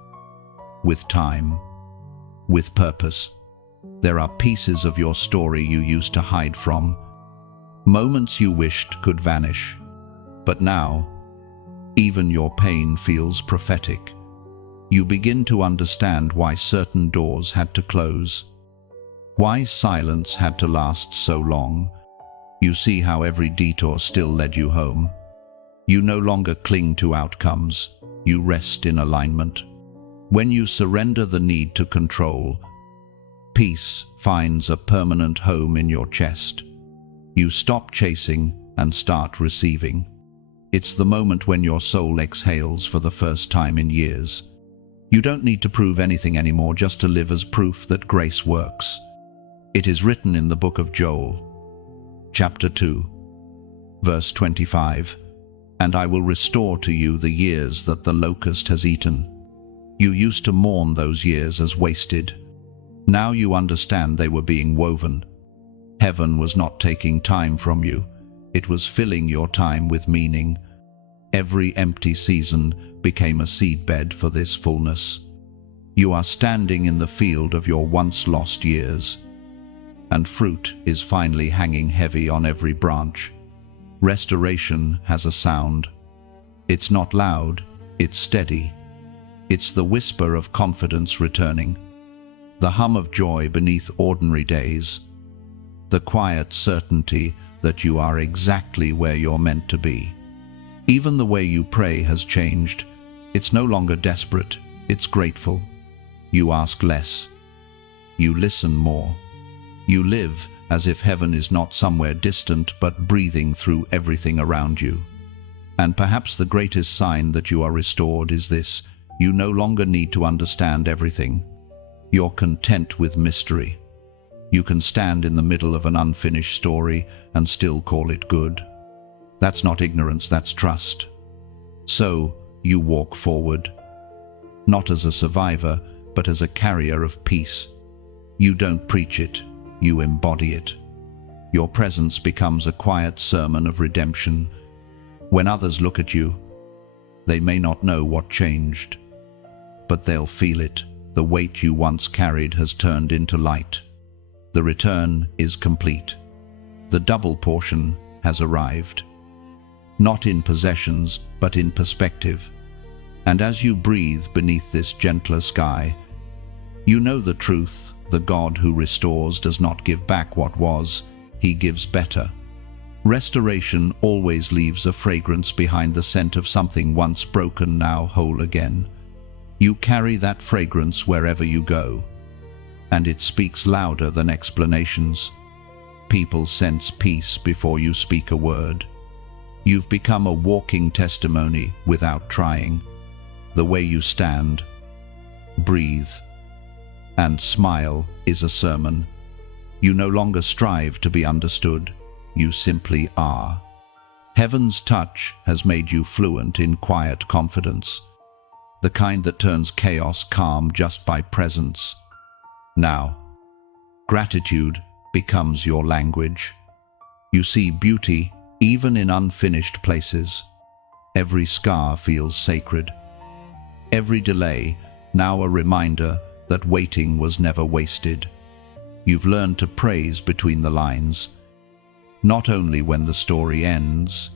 with time, with purpose. There are pieces of your story you used to hide from, moments you wished could vanish. But now, even your pain feels prophetic. You begin to understand why certain doors had to close, why silence had to last so long. You see how every detour still led you home. You no longer cling to outcomes, you rest in alignment. When you surrender the need to control, peace finds a permanent home in your chest. You stop chasing and start receiving. It's the moment when your soul exhales for the first time in years. You don't need to prove anything anymore, just to live as proof that grace works. It is written in the book of Joel, chapter 2, verse 25, "And I will restore to you the years that the locust has eaten." You used to mourn those years as wasted. Now you understand they were being woven. Heaven was not taking time from you. It was filling your time with meaning. Every empty season became a seedbed for this fullness. You are standing in the field of your once lost years, and fruit is finally hanging heavy on every branch. Restoration has a sound. It's not loud, it's steady. It's the whisper of confidence returning, the hum of joy beneath ordinary days, the quiet certainty that you are exactly where you're meant to be. Even the way you pray has changed. It's no longer desperate, it's grateful. You ask less. You listen more. You live as if heaven is not somewhere distant but breathing through everything around you. And perhaps the greatest sign that you are restored is this: you no longer need to understand everything. You're content with mystery. You can stand in the middle of an unfinished story and still call it good. That's not ignorance, that's trust. So you walk forward, not as a survivor, but as a carrier of peace. You don't preach it, you embody it. Your presence becomes a quiet sermon of redemption. When others look at you, they may not know what changed, but they'll feel it. The weight you once carried has turned into light. The return is complete. The double portion has arrived. Not in possessions, but in perspective. And as you breathe beneath this gentler sky, you know the truth: the God who restores does not give back what was, he gives better. Restoration always leaves a fragrance behind, the scent of something once broken, now whole again. You carry that fragrance wherever you go, and it speaks louder than explanations. People sense peace before you speak a word. You've become a walking testimony without trying. The way you stand, breathe, and smile is a sermon. You no longer strive to be understood, you simply are. Heaven's touch has made you fluent in quiet confidence, the kind that turns chaos calm just by presence. Now, gratitude becomes your language. You see beauty even in unfinished places. Every scar feels sacred. Every delay now a reminder that waiting was never wasted. You've learned to praise between the lines, not only when the story ends.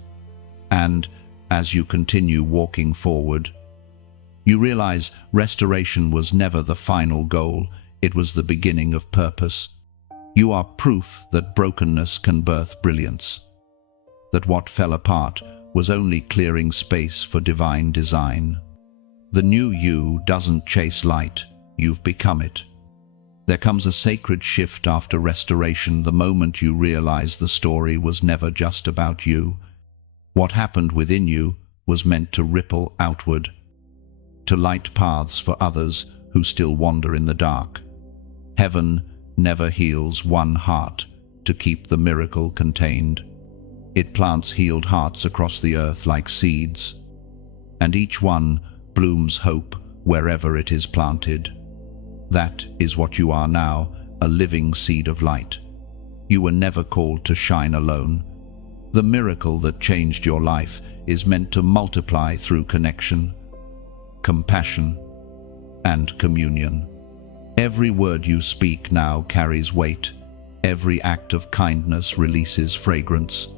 And as you continue walking forward, you realize restoration was never the final goal, it was the beginning of purpose. You are proof that brokenness can birth brilliance, that what fell apart was only clearing space for divine design. The new you doesn't chase light, you've become it. There comes a sacred shift after restoration, the moment you realize the story was never just about you. What happened within you was meant to ripple outward, to light paths for others who still wander in the dark. Heaven never heals one heart to keep the miracle contained. It plants healed hearts across the earth like seeds, and each one blooms hope wherever it is planted. That is what you are now, a living seed of light. You were never called to shine alone. The miracle that changed your life is meant to multiply through connection, compassion, and communion. Every word you speak now carries weight. Every act of kindness releases fragrance.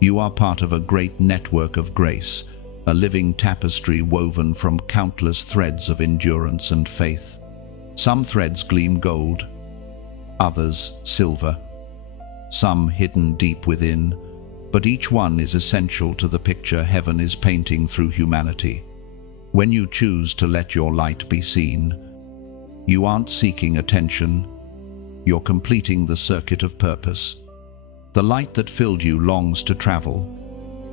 You are part of a great network of grace, a living tapestry woven from countless threads of endurance and faith. Some threads gleam gold, others silver, some hidden deep within, but each one is essential to the picture heaven is painting through humanity. When you choose to let your light be seen, you aren't seeking attention, you're completing the circuit of purpose. The light that filled you longs to travel.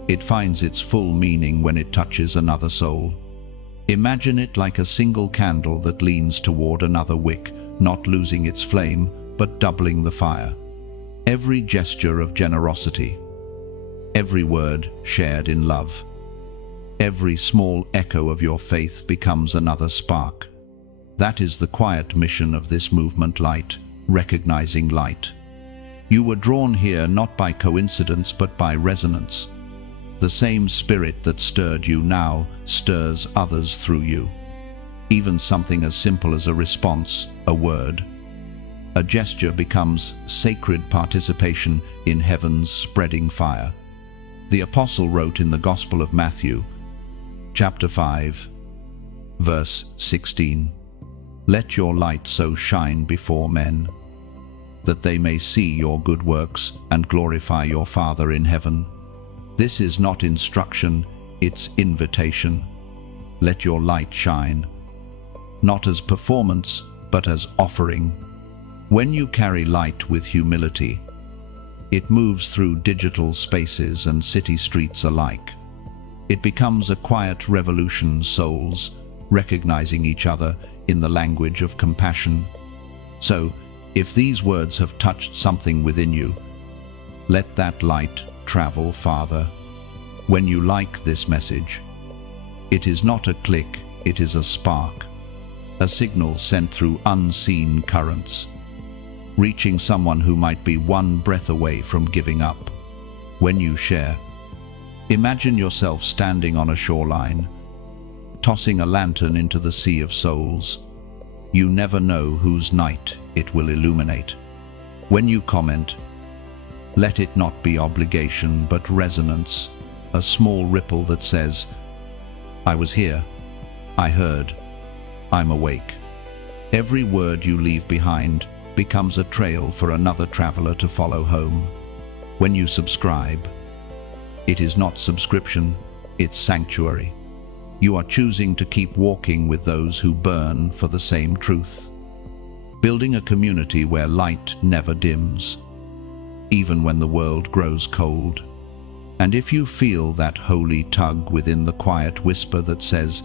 It finds its full meaning when it touches another soul. Imagine it like a single candle that leans toward another wick, not losing its flame, but doubling the fire. Every gesture of generosity, every word shared in love, every small echo of your faith becomes another spark. That is the quiet mission of this movement, light, recognizing light. You were drawn here not by coincidence but by resonance. The same spirit that stirred you now stirs others through you. Even something as simple as a response, a word, a gesture becomes sacred participation in heaven's spreading fire. The apostle wrote in the Gospel of Matthew, chapter 5, verse 16, "Let your light so shine before men, that they may see your good works and glorify your Father in heaven." This is not instruction, it's invitation. Let your light shine, not as performance, but as offering. When you carry light with humility, it moves through digital spaces and city streets alike. It becomes a quiet revolution, souls recognizing each other in the language of compassion. So, if these words have touched something within you, let that light travel farther. When you like this message, it is not a click, it is a spark, a signal sent through unseen currents, reaching someone who might be one breath away from giving up. When you share, imagine yourself standing on a shoreline, tossing a lantern into the sea of souls. You never know whose night it will illuminate. When you comment, let it not be obligation but resonance, a small ripple that says, "I was here, I heard, I'm awake." Every word you leave behind becomes a trail for another traveler to follow home. When you subscribe, it is not subscription, it's sanctuary. You are choosing to keep walking with those who burn for the same truth, building a community where light never dims, even when the world grows cold. And if you feel that holy tug within the quiet whisper that says,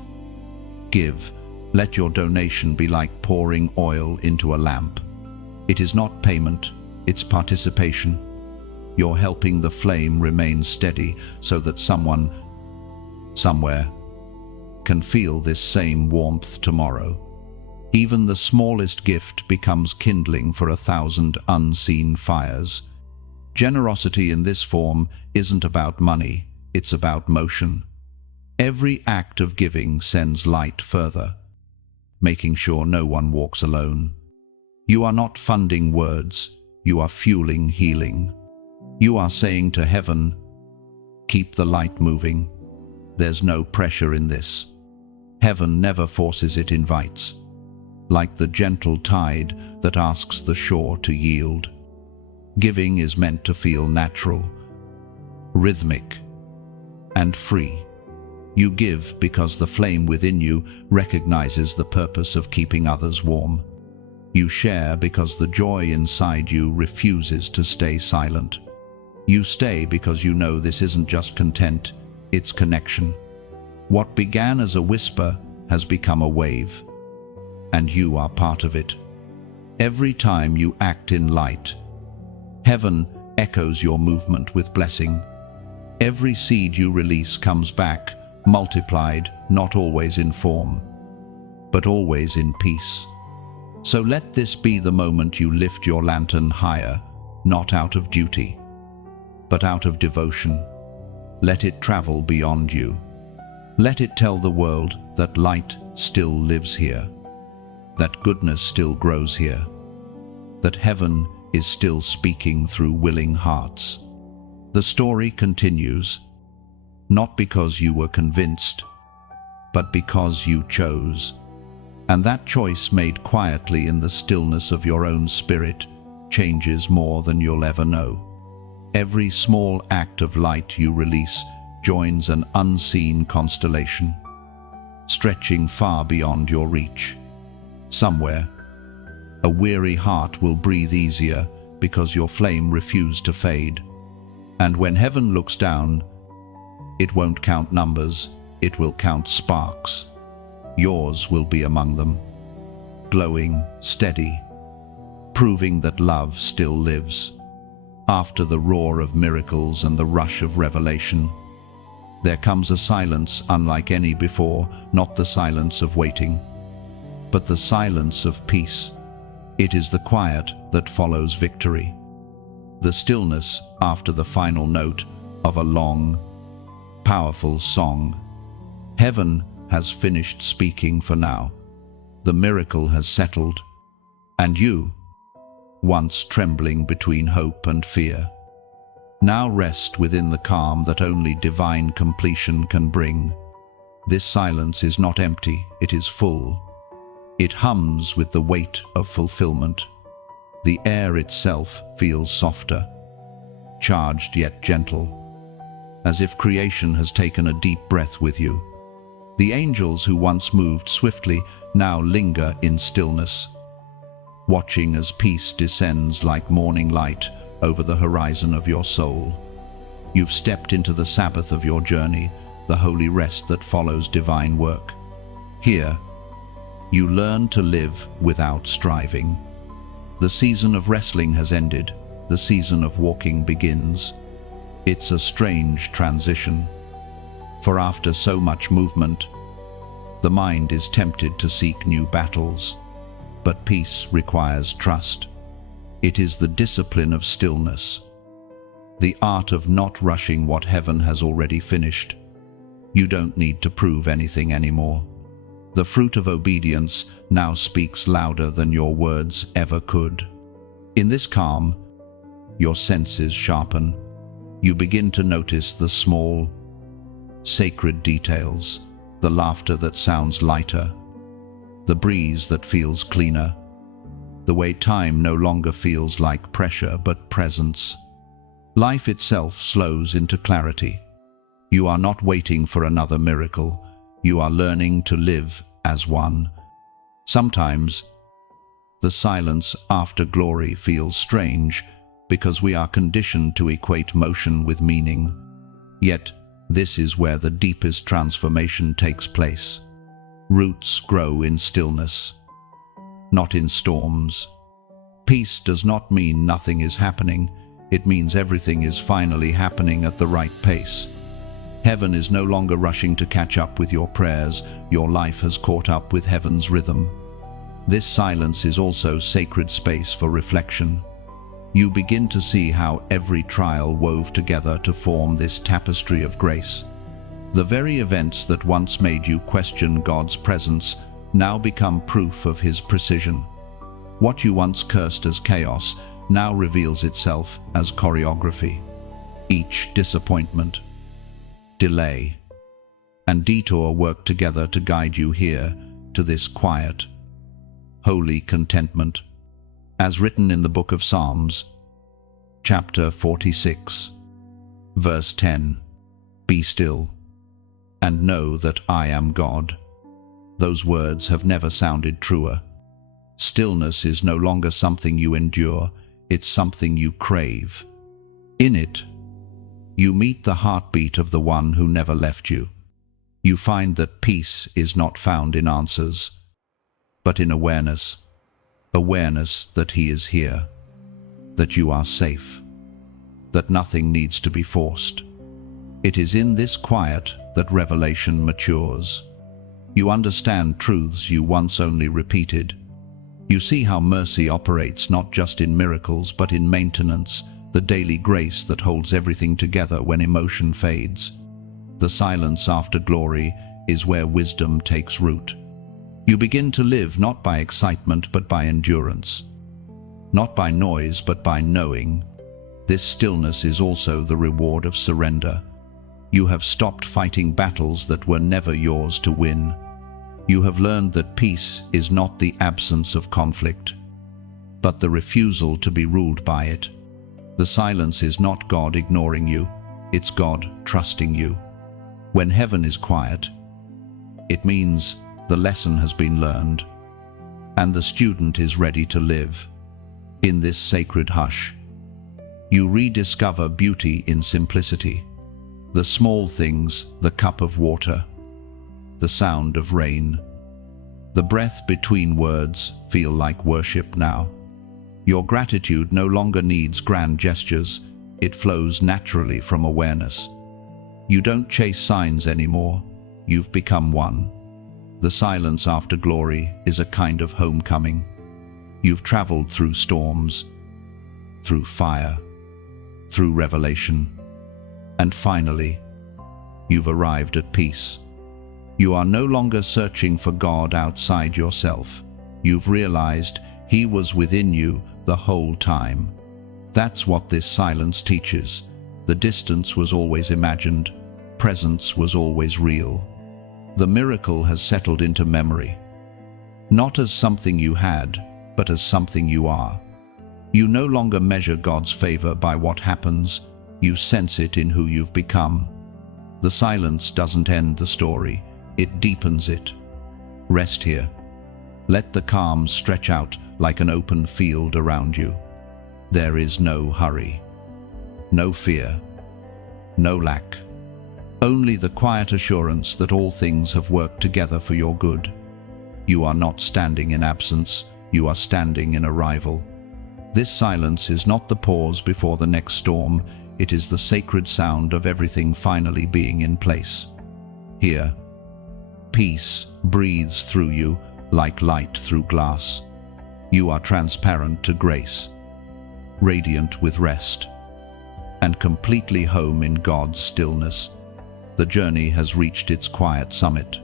"Give," let your donation be like pouring oil into a lamp. It is not payment, it's participation. You're helping the flame remain steady so that someone, somewhere, can feel this same warmth tomorrow. Even the smallest gift becomes kindling for 1,000 unseen fires. Generosity in this form isn't about money, it's about motion. Every act of giving sends light further, making sure no one walks alone. You are not funding words, you are fueling healing. You are saying to heaven, "Keep the light moving." There's no pressure in this. Heaven never forces, it invites, like the gentle tide that asks the shore to yield. Giving is meant to feel natural, rhythmic, and free. You give because the flame within you recognizes the purpose of keeping others warm. You share because the joy inside you refuses to stay silent. You stay because you know this isn't just content, it's connection. What began as a whisper has become a wave, and you are part of it. Every time you act in light, heaven echoes your movement with blessing. Every seed you release comes back, multiplied, not always in form, but always in peace. So let this be the moment you lift your lantern higher, not out of duty, but out of devotion. Let it travel beyond you. Let it tell the world that light still lives here, that goodness still grows here, that heaven is still speaking through willing hearts. The story continues, not because you were convinced, but because you chose. And that choice made quietly in the stillness of your own spirit changes more than you'll ever know. Every small act of light you release joins an unseen constellation, stretching far beyond your reach. Somewhere, a weary heart will breathe easier because your flame refused to fade. And when heaven looks down, it won't count numbers, it will count sparks. Yours will be among them, glowing, steady, proving that love still lives. After the roar of miracles and the rush of revelation, there comes a silence unlike any before, not the silence of waiting, but the silence of peace. It is the quiet that follows victory, the stillness after the final note of a long, powerful song. Heaven has finished speaking for now. The miracle has settled, and you, once trembling between hope and fear, now rest within the calm that only divine completion can bring. This silence is not empty, it is full. It hums with the weight of fulfillment. The air itself feels softer, charged yet gentle, as if creation has taken a deep breath with you. The angels who once moved swiftly now linger in stillness, watching as peace descends like morning light over the horizon of your soul. You've stepped into the Sabbath of your journey, the holy rest that follows divine work. Here, you learn to live without striving. The season of wrestling has ended, the season of walking begins. It's a strange transition, for after so much movement, the mind is tempted to seek new battles. But peace requires trust. It is the discipline of stillness, the art of not rushing what heaven has already finished. You don't need to prove anything anymore. The fruit of obedience now speaks louder than your words ever could. In this calm, your senses sharpen. You begin to notice the small, sacred details, the laughter that sounds lighter, the breeze that feels cleaner, the way time no longer feels like pressure but presence. Life itself slows into clarity. You are not waiting for another miracle. You are learning to live as one. Sometimes, the silence after glory feels strange because we are conditioned to equate motion with meaning. Yet, this is where the deepest transformation takes place. Roots grow in stillness, not in storms. Peace does not mean nothing is happening. It means everything is finally happening at the right pace. Heaven is no longer rushing to catch up with your prayers. Your life has caught up with heaven's rhythm. This silence is also sacred space for reflection. You begin to see how every trial wove together to form this tapestry of grace. The very events that once made you question God's presence now become proof of His precision. What you once cursed as chaos now reveals itself as choreography. Each disappointment, delay, and detour work together to guide you here to this quiet, holy contentment. As written in the book of Psalms, chapter 46, verse 10, "Be still, and know that I am God." Those words have never sounded truer. Stillness is no longer something you endure, it's something you crave. In it, you meet the heartbeat of the one who never left you. You find that peace is not found in answers, but in awareness. Awareness that He is here, that you are safe, that nothing needs to be forced. It is in this quiet that revelation matures. You understand truths you once only repeated. You see how mercy operates not just in miracles but in maintenance, the daily grace that holds everything together when emotion fades. The silence after glory is where wisdom takes root. You begin to live not by excitement but by endurance, not by noise but by knowing. This stillness is also the reward of surrender. You have stopped fighting battles that were never yours to win. You have learned that peace is not the absence of conflict, but the refusal to be ruled by it. The silence is not God ignoring you, it's God trusting you. When heaven is quiet, it means the lesson has been learned, and the student is ready to live. In this sacred hush, you rediscover beauty in simplicity. The small things, the cup of water, the sound of rain, the breath between words feel like worship now. Your gratitude no longer needs grand gestures, it flows naturally from awareness. You don't chase signs anymore, you've become one. The silence after glory is a kind of homecoming. You've traveled through storms, through fire, through revelation, and finally, you've arrived at peace. You are no longer searching for God outside yourself. You've realized He was within you the whole time. That's what this silence teaches. The distance was always imagined. Presence was always real. The miracle has settled into memory. Not as something you had, but as something you are. You no longer measure God's favor by what happens. You sense it in who you've become. The silence doesn't end the story. It deepens it. Rest here. Let the calm stretch out like an open field around you. There is no hurry, no fear, no lack. Only the quiet assurance that all things have worked together for your good. You are not standing in absence, you are standing in arrival. This silence is not the pause before the next storm, it is the sacred sound of everything finally being in place. Here, peace breathes through you like light through glass. You are transparent to grace, radiant with rest, and completely home in God's stillness. The journey has reached its quiet summit.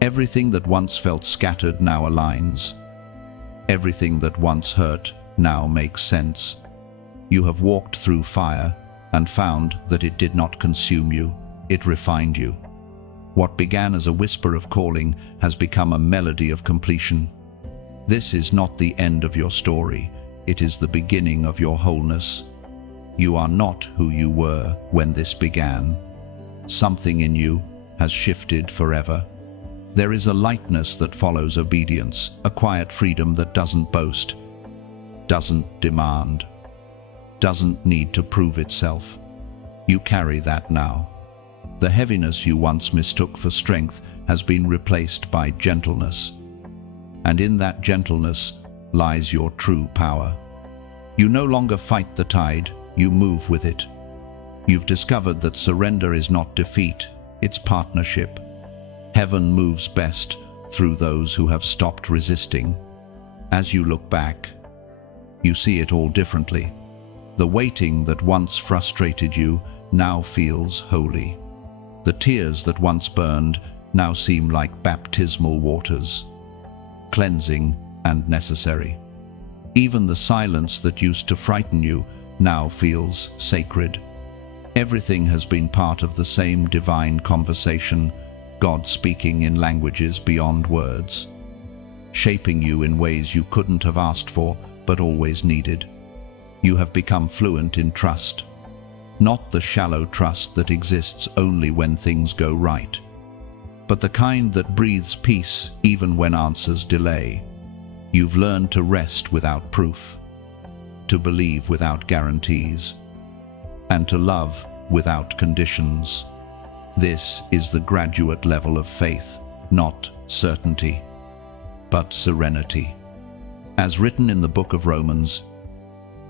Everything that once felt scattered now aligns. Everything that once hurt now makes sense. You have walked through fire and found that it did not consume you, it refined you. What began as a whisper of calling has become a melody of completion. This is not the end of your story, it is the beginning of your wholeness. You are not who you were when this began. Something in you has shifted forever. There is a lightness that follows obedience, a quiet freedom that doesn't boast, doesn't demand, doesn't need to prove itself. You carry that now. The heaviness you once mistook for strength has been replaced by gentleness. And in that gentleness lies your true power. You no longer fight the tide, you move with it. You've discovered that surrender is not defeat, it's partnership. Heaven moves best through those who have stopped resisting. As you look back, you see it all differently. The waiting that once frustrated you now feels holy. The tears that once burned now seem like baptismal waters, cleansing and necessary. Even the silence that used to frighten you now feels sacred. Everything has been part of the same divine conversation, God speaking in languages beyond words, shaping you in ways you couldn't have asked for but always needed. You have become fluent in trust, not the shallow trust that exists only when things go right, but the kind that breathes peace even when answers delay. You've learned to rest without proof, to believe without guarantees, and to love without conditions. This is the graduate level of faith, not certainty, but serenity. As written in the book of Romans,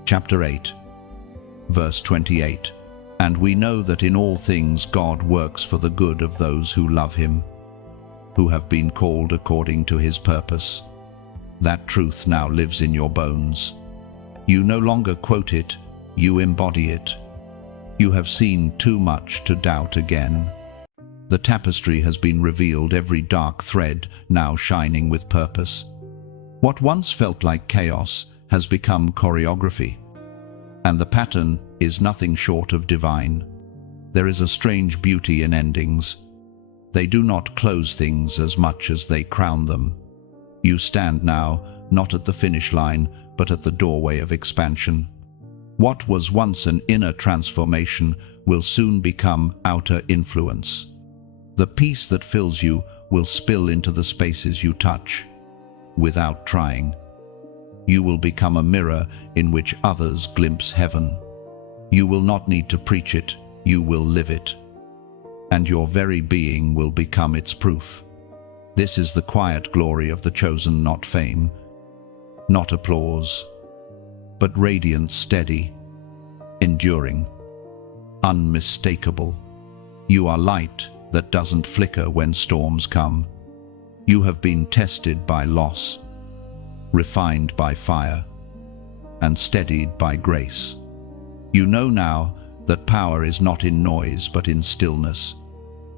chapter 8, verse 28, "And we know that in all things God works for the good of those who love Him, who have been called according to His purpose." That truth now lives in your bones. You no longer quote it, you embody it. You have seen too much to doubt again. The tapestry has been revealed, every dark thread now shining with purpose. What once felt like chaos has become choreography, and the pattern is nothing short of divine. There is a strange beauty in endings. They do not close things as much as they crown them. You stand now, not at the finish line, but at the doorway of expansion. What was once an inner transformation will soon become outer influence. The peace that fills you will spill into the spaces you touch, without trying. You will become a mirror in which others glimpse heaven. You will not need to preach it, you will live it. And your very being will become its proof. This is the quiet glory of the chosen, not fame, not applause, but radiant, steady, enduring, unmistakable. You are light that doesn't flicker when storms come. You have been tested by loss, refined by fire, and steadied by grace. You know now that power is not in noise but in stillness.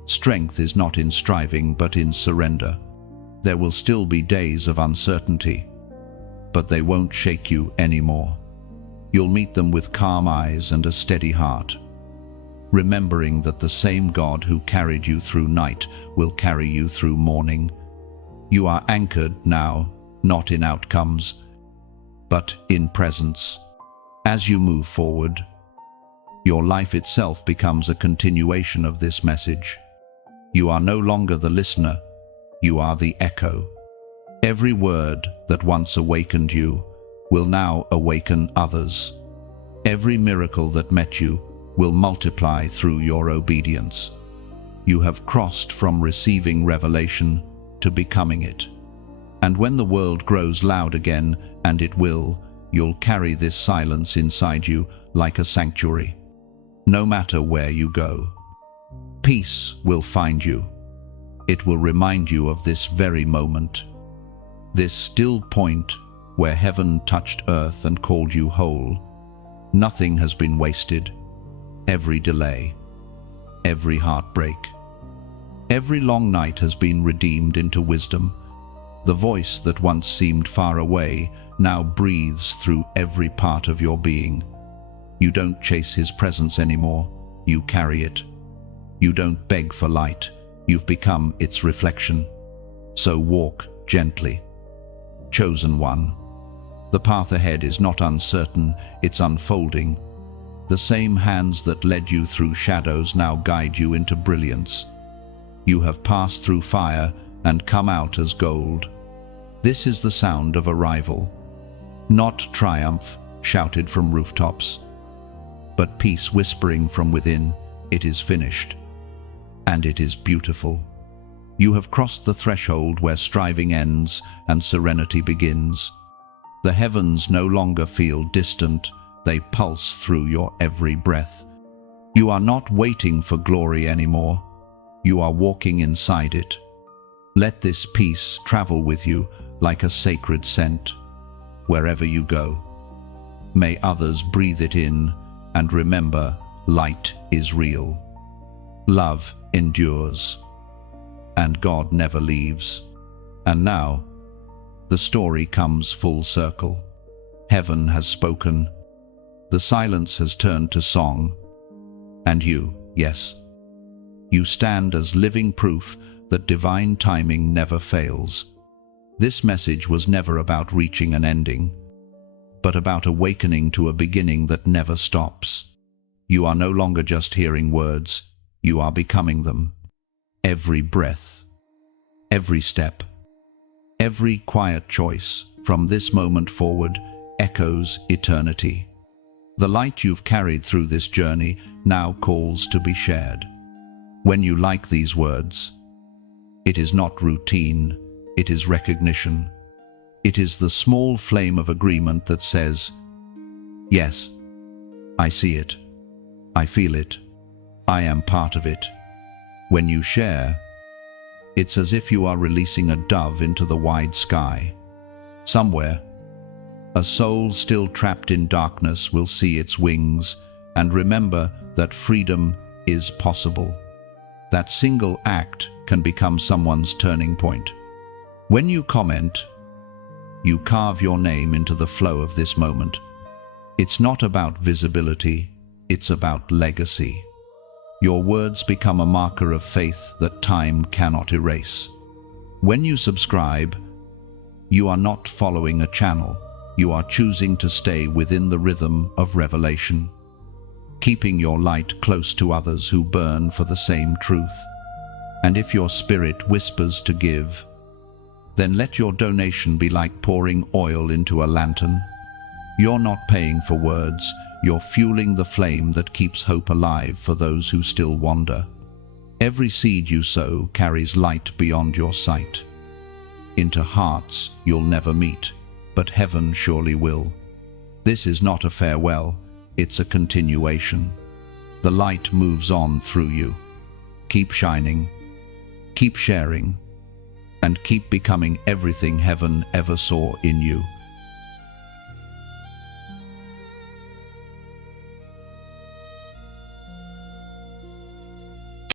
Strength is not in striving, but in surrender. There will still be days of uncertainty, but they won't shake you anymore. You'll meet them with calm eyes and a steady heart, remembering that the same God who carried you through night will carry you through morning. You are anchored now, not in outcomes, but in presence. As you move forward, your life itself becomes a continuation of this message. You are no longer the listener, you are the echo. Every word that once awakened you will now awaken others. Every miracle that met you will multiply through your obedience. You have crossed from receiving revelation to becoming it. And when the world grows loud again, and it will, you'll carry this silence inside you like a sanctuary. No matter where you go, peace will find you. It will remind you of this very moment, this still point where heaven touched earth and called you whole. Nothing has been wasted. Every delay, every heartbreak, every long night has been redeemed into wisdom. The voice that once seemed far away now breathes through every part of your being. You don't chase his presence anymore, you carry it. You don't beg for light, you've become its reflection. So walk gently. Chosen one. The path ahead is not uncertain, it's unfolding. The same hands that led you through shadows now guide you into brilliance. You have passed through fire and come out as gold. This is the sound of arrival. Not triumph shouted from rooftops, but peace whispering from within. It is finished. And it is beautiful. You have crossed the threshold where striving ends and serenity begins. The heavens no longer feel distant, they pulse through your every breath. You are not waiting for glory anymore. You are walking inside it. Let this peace travel with you like a sacred scent, wherever you go. May others breathe it in and remember, light is real. Love endures, and God never leaves. And now, the story comes full circle. Heaven has spoken. The silence has turned to song. And you, yes, you stand as living proof that divine timing never fails. This message was never about reaching an ending, but about awakening to a beginning that never stops. You are no longer just hearing words, you are becoming them. Every breath, every step, every quiet choice from this moment forward echoes eternity. The light you've carried through this journey now calls to be shared. When you like these words, it is not routine, it is recognition. It is the small flame of agreement that says, yes, I see it, I feel it, I am part of it. When you share, it's as if you are releasing a dove into the wide sky. Somewhere, a soul still trapped in darkness will see its wings and remember that freedom is possible. That single act can become someone's turning point. When you comment, you carve your name into the flow of this moment. It's not about visibility, it's about legacy. Your words become a marker of faith that time cannot erase. When you subscribe, you are not following a channel. You are choosing to stay within the rhythm of revelation, keeping your light close to others who burn for the same truth. And if your spirit whispers to give, then let your donation be like pouring oil into a lantern. You're not paying for words, you're fueling the flame that keeps hope alive for those who still wander. Every seed you sow carries light beyond your sight, into hearts you'll never meet, but heaven surely will. This is not a farewell, it's a continuation. The light moves on through you. Keep shining, keep sharing, and keep becoming everything heaven ever saw in you.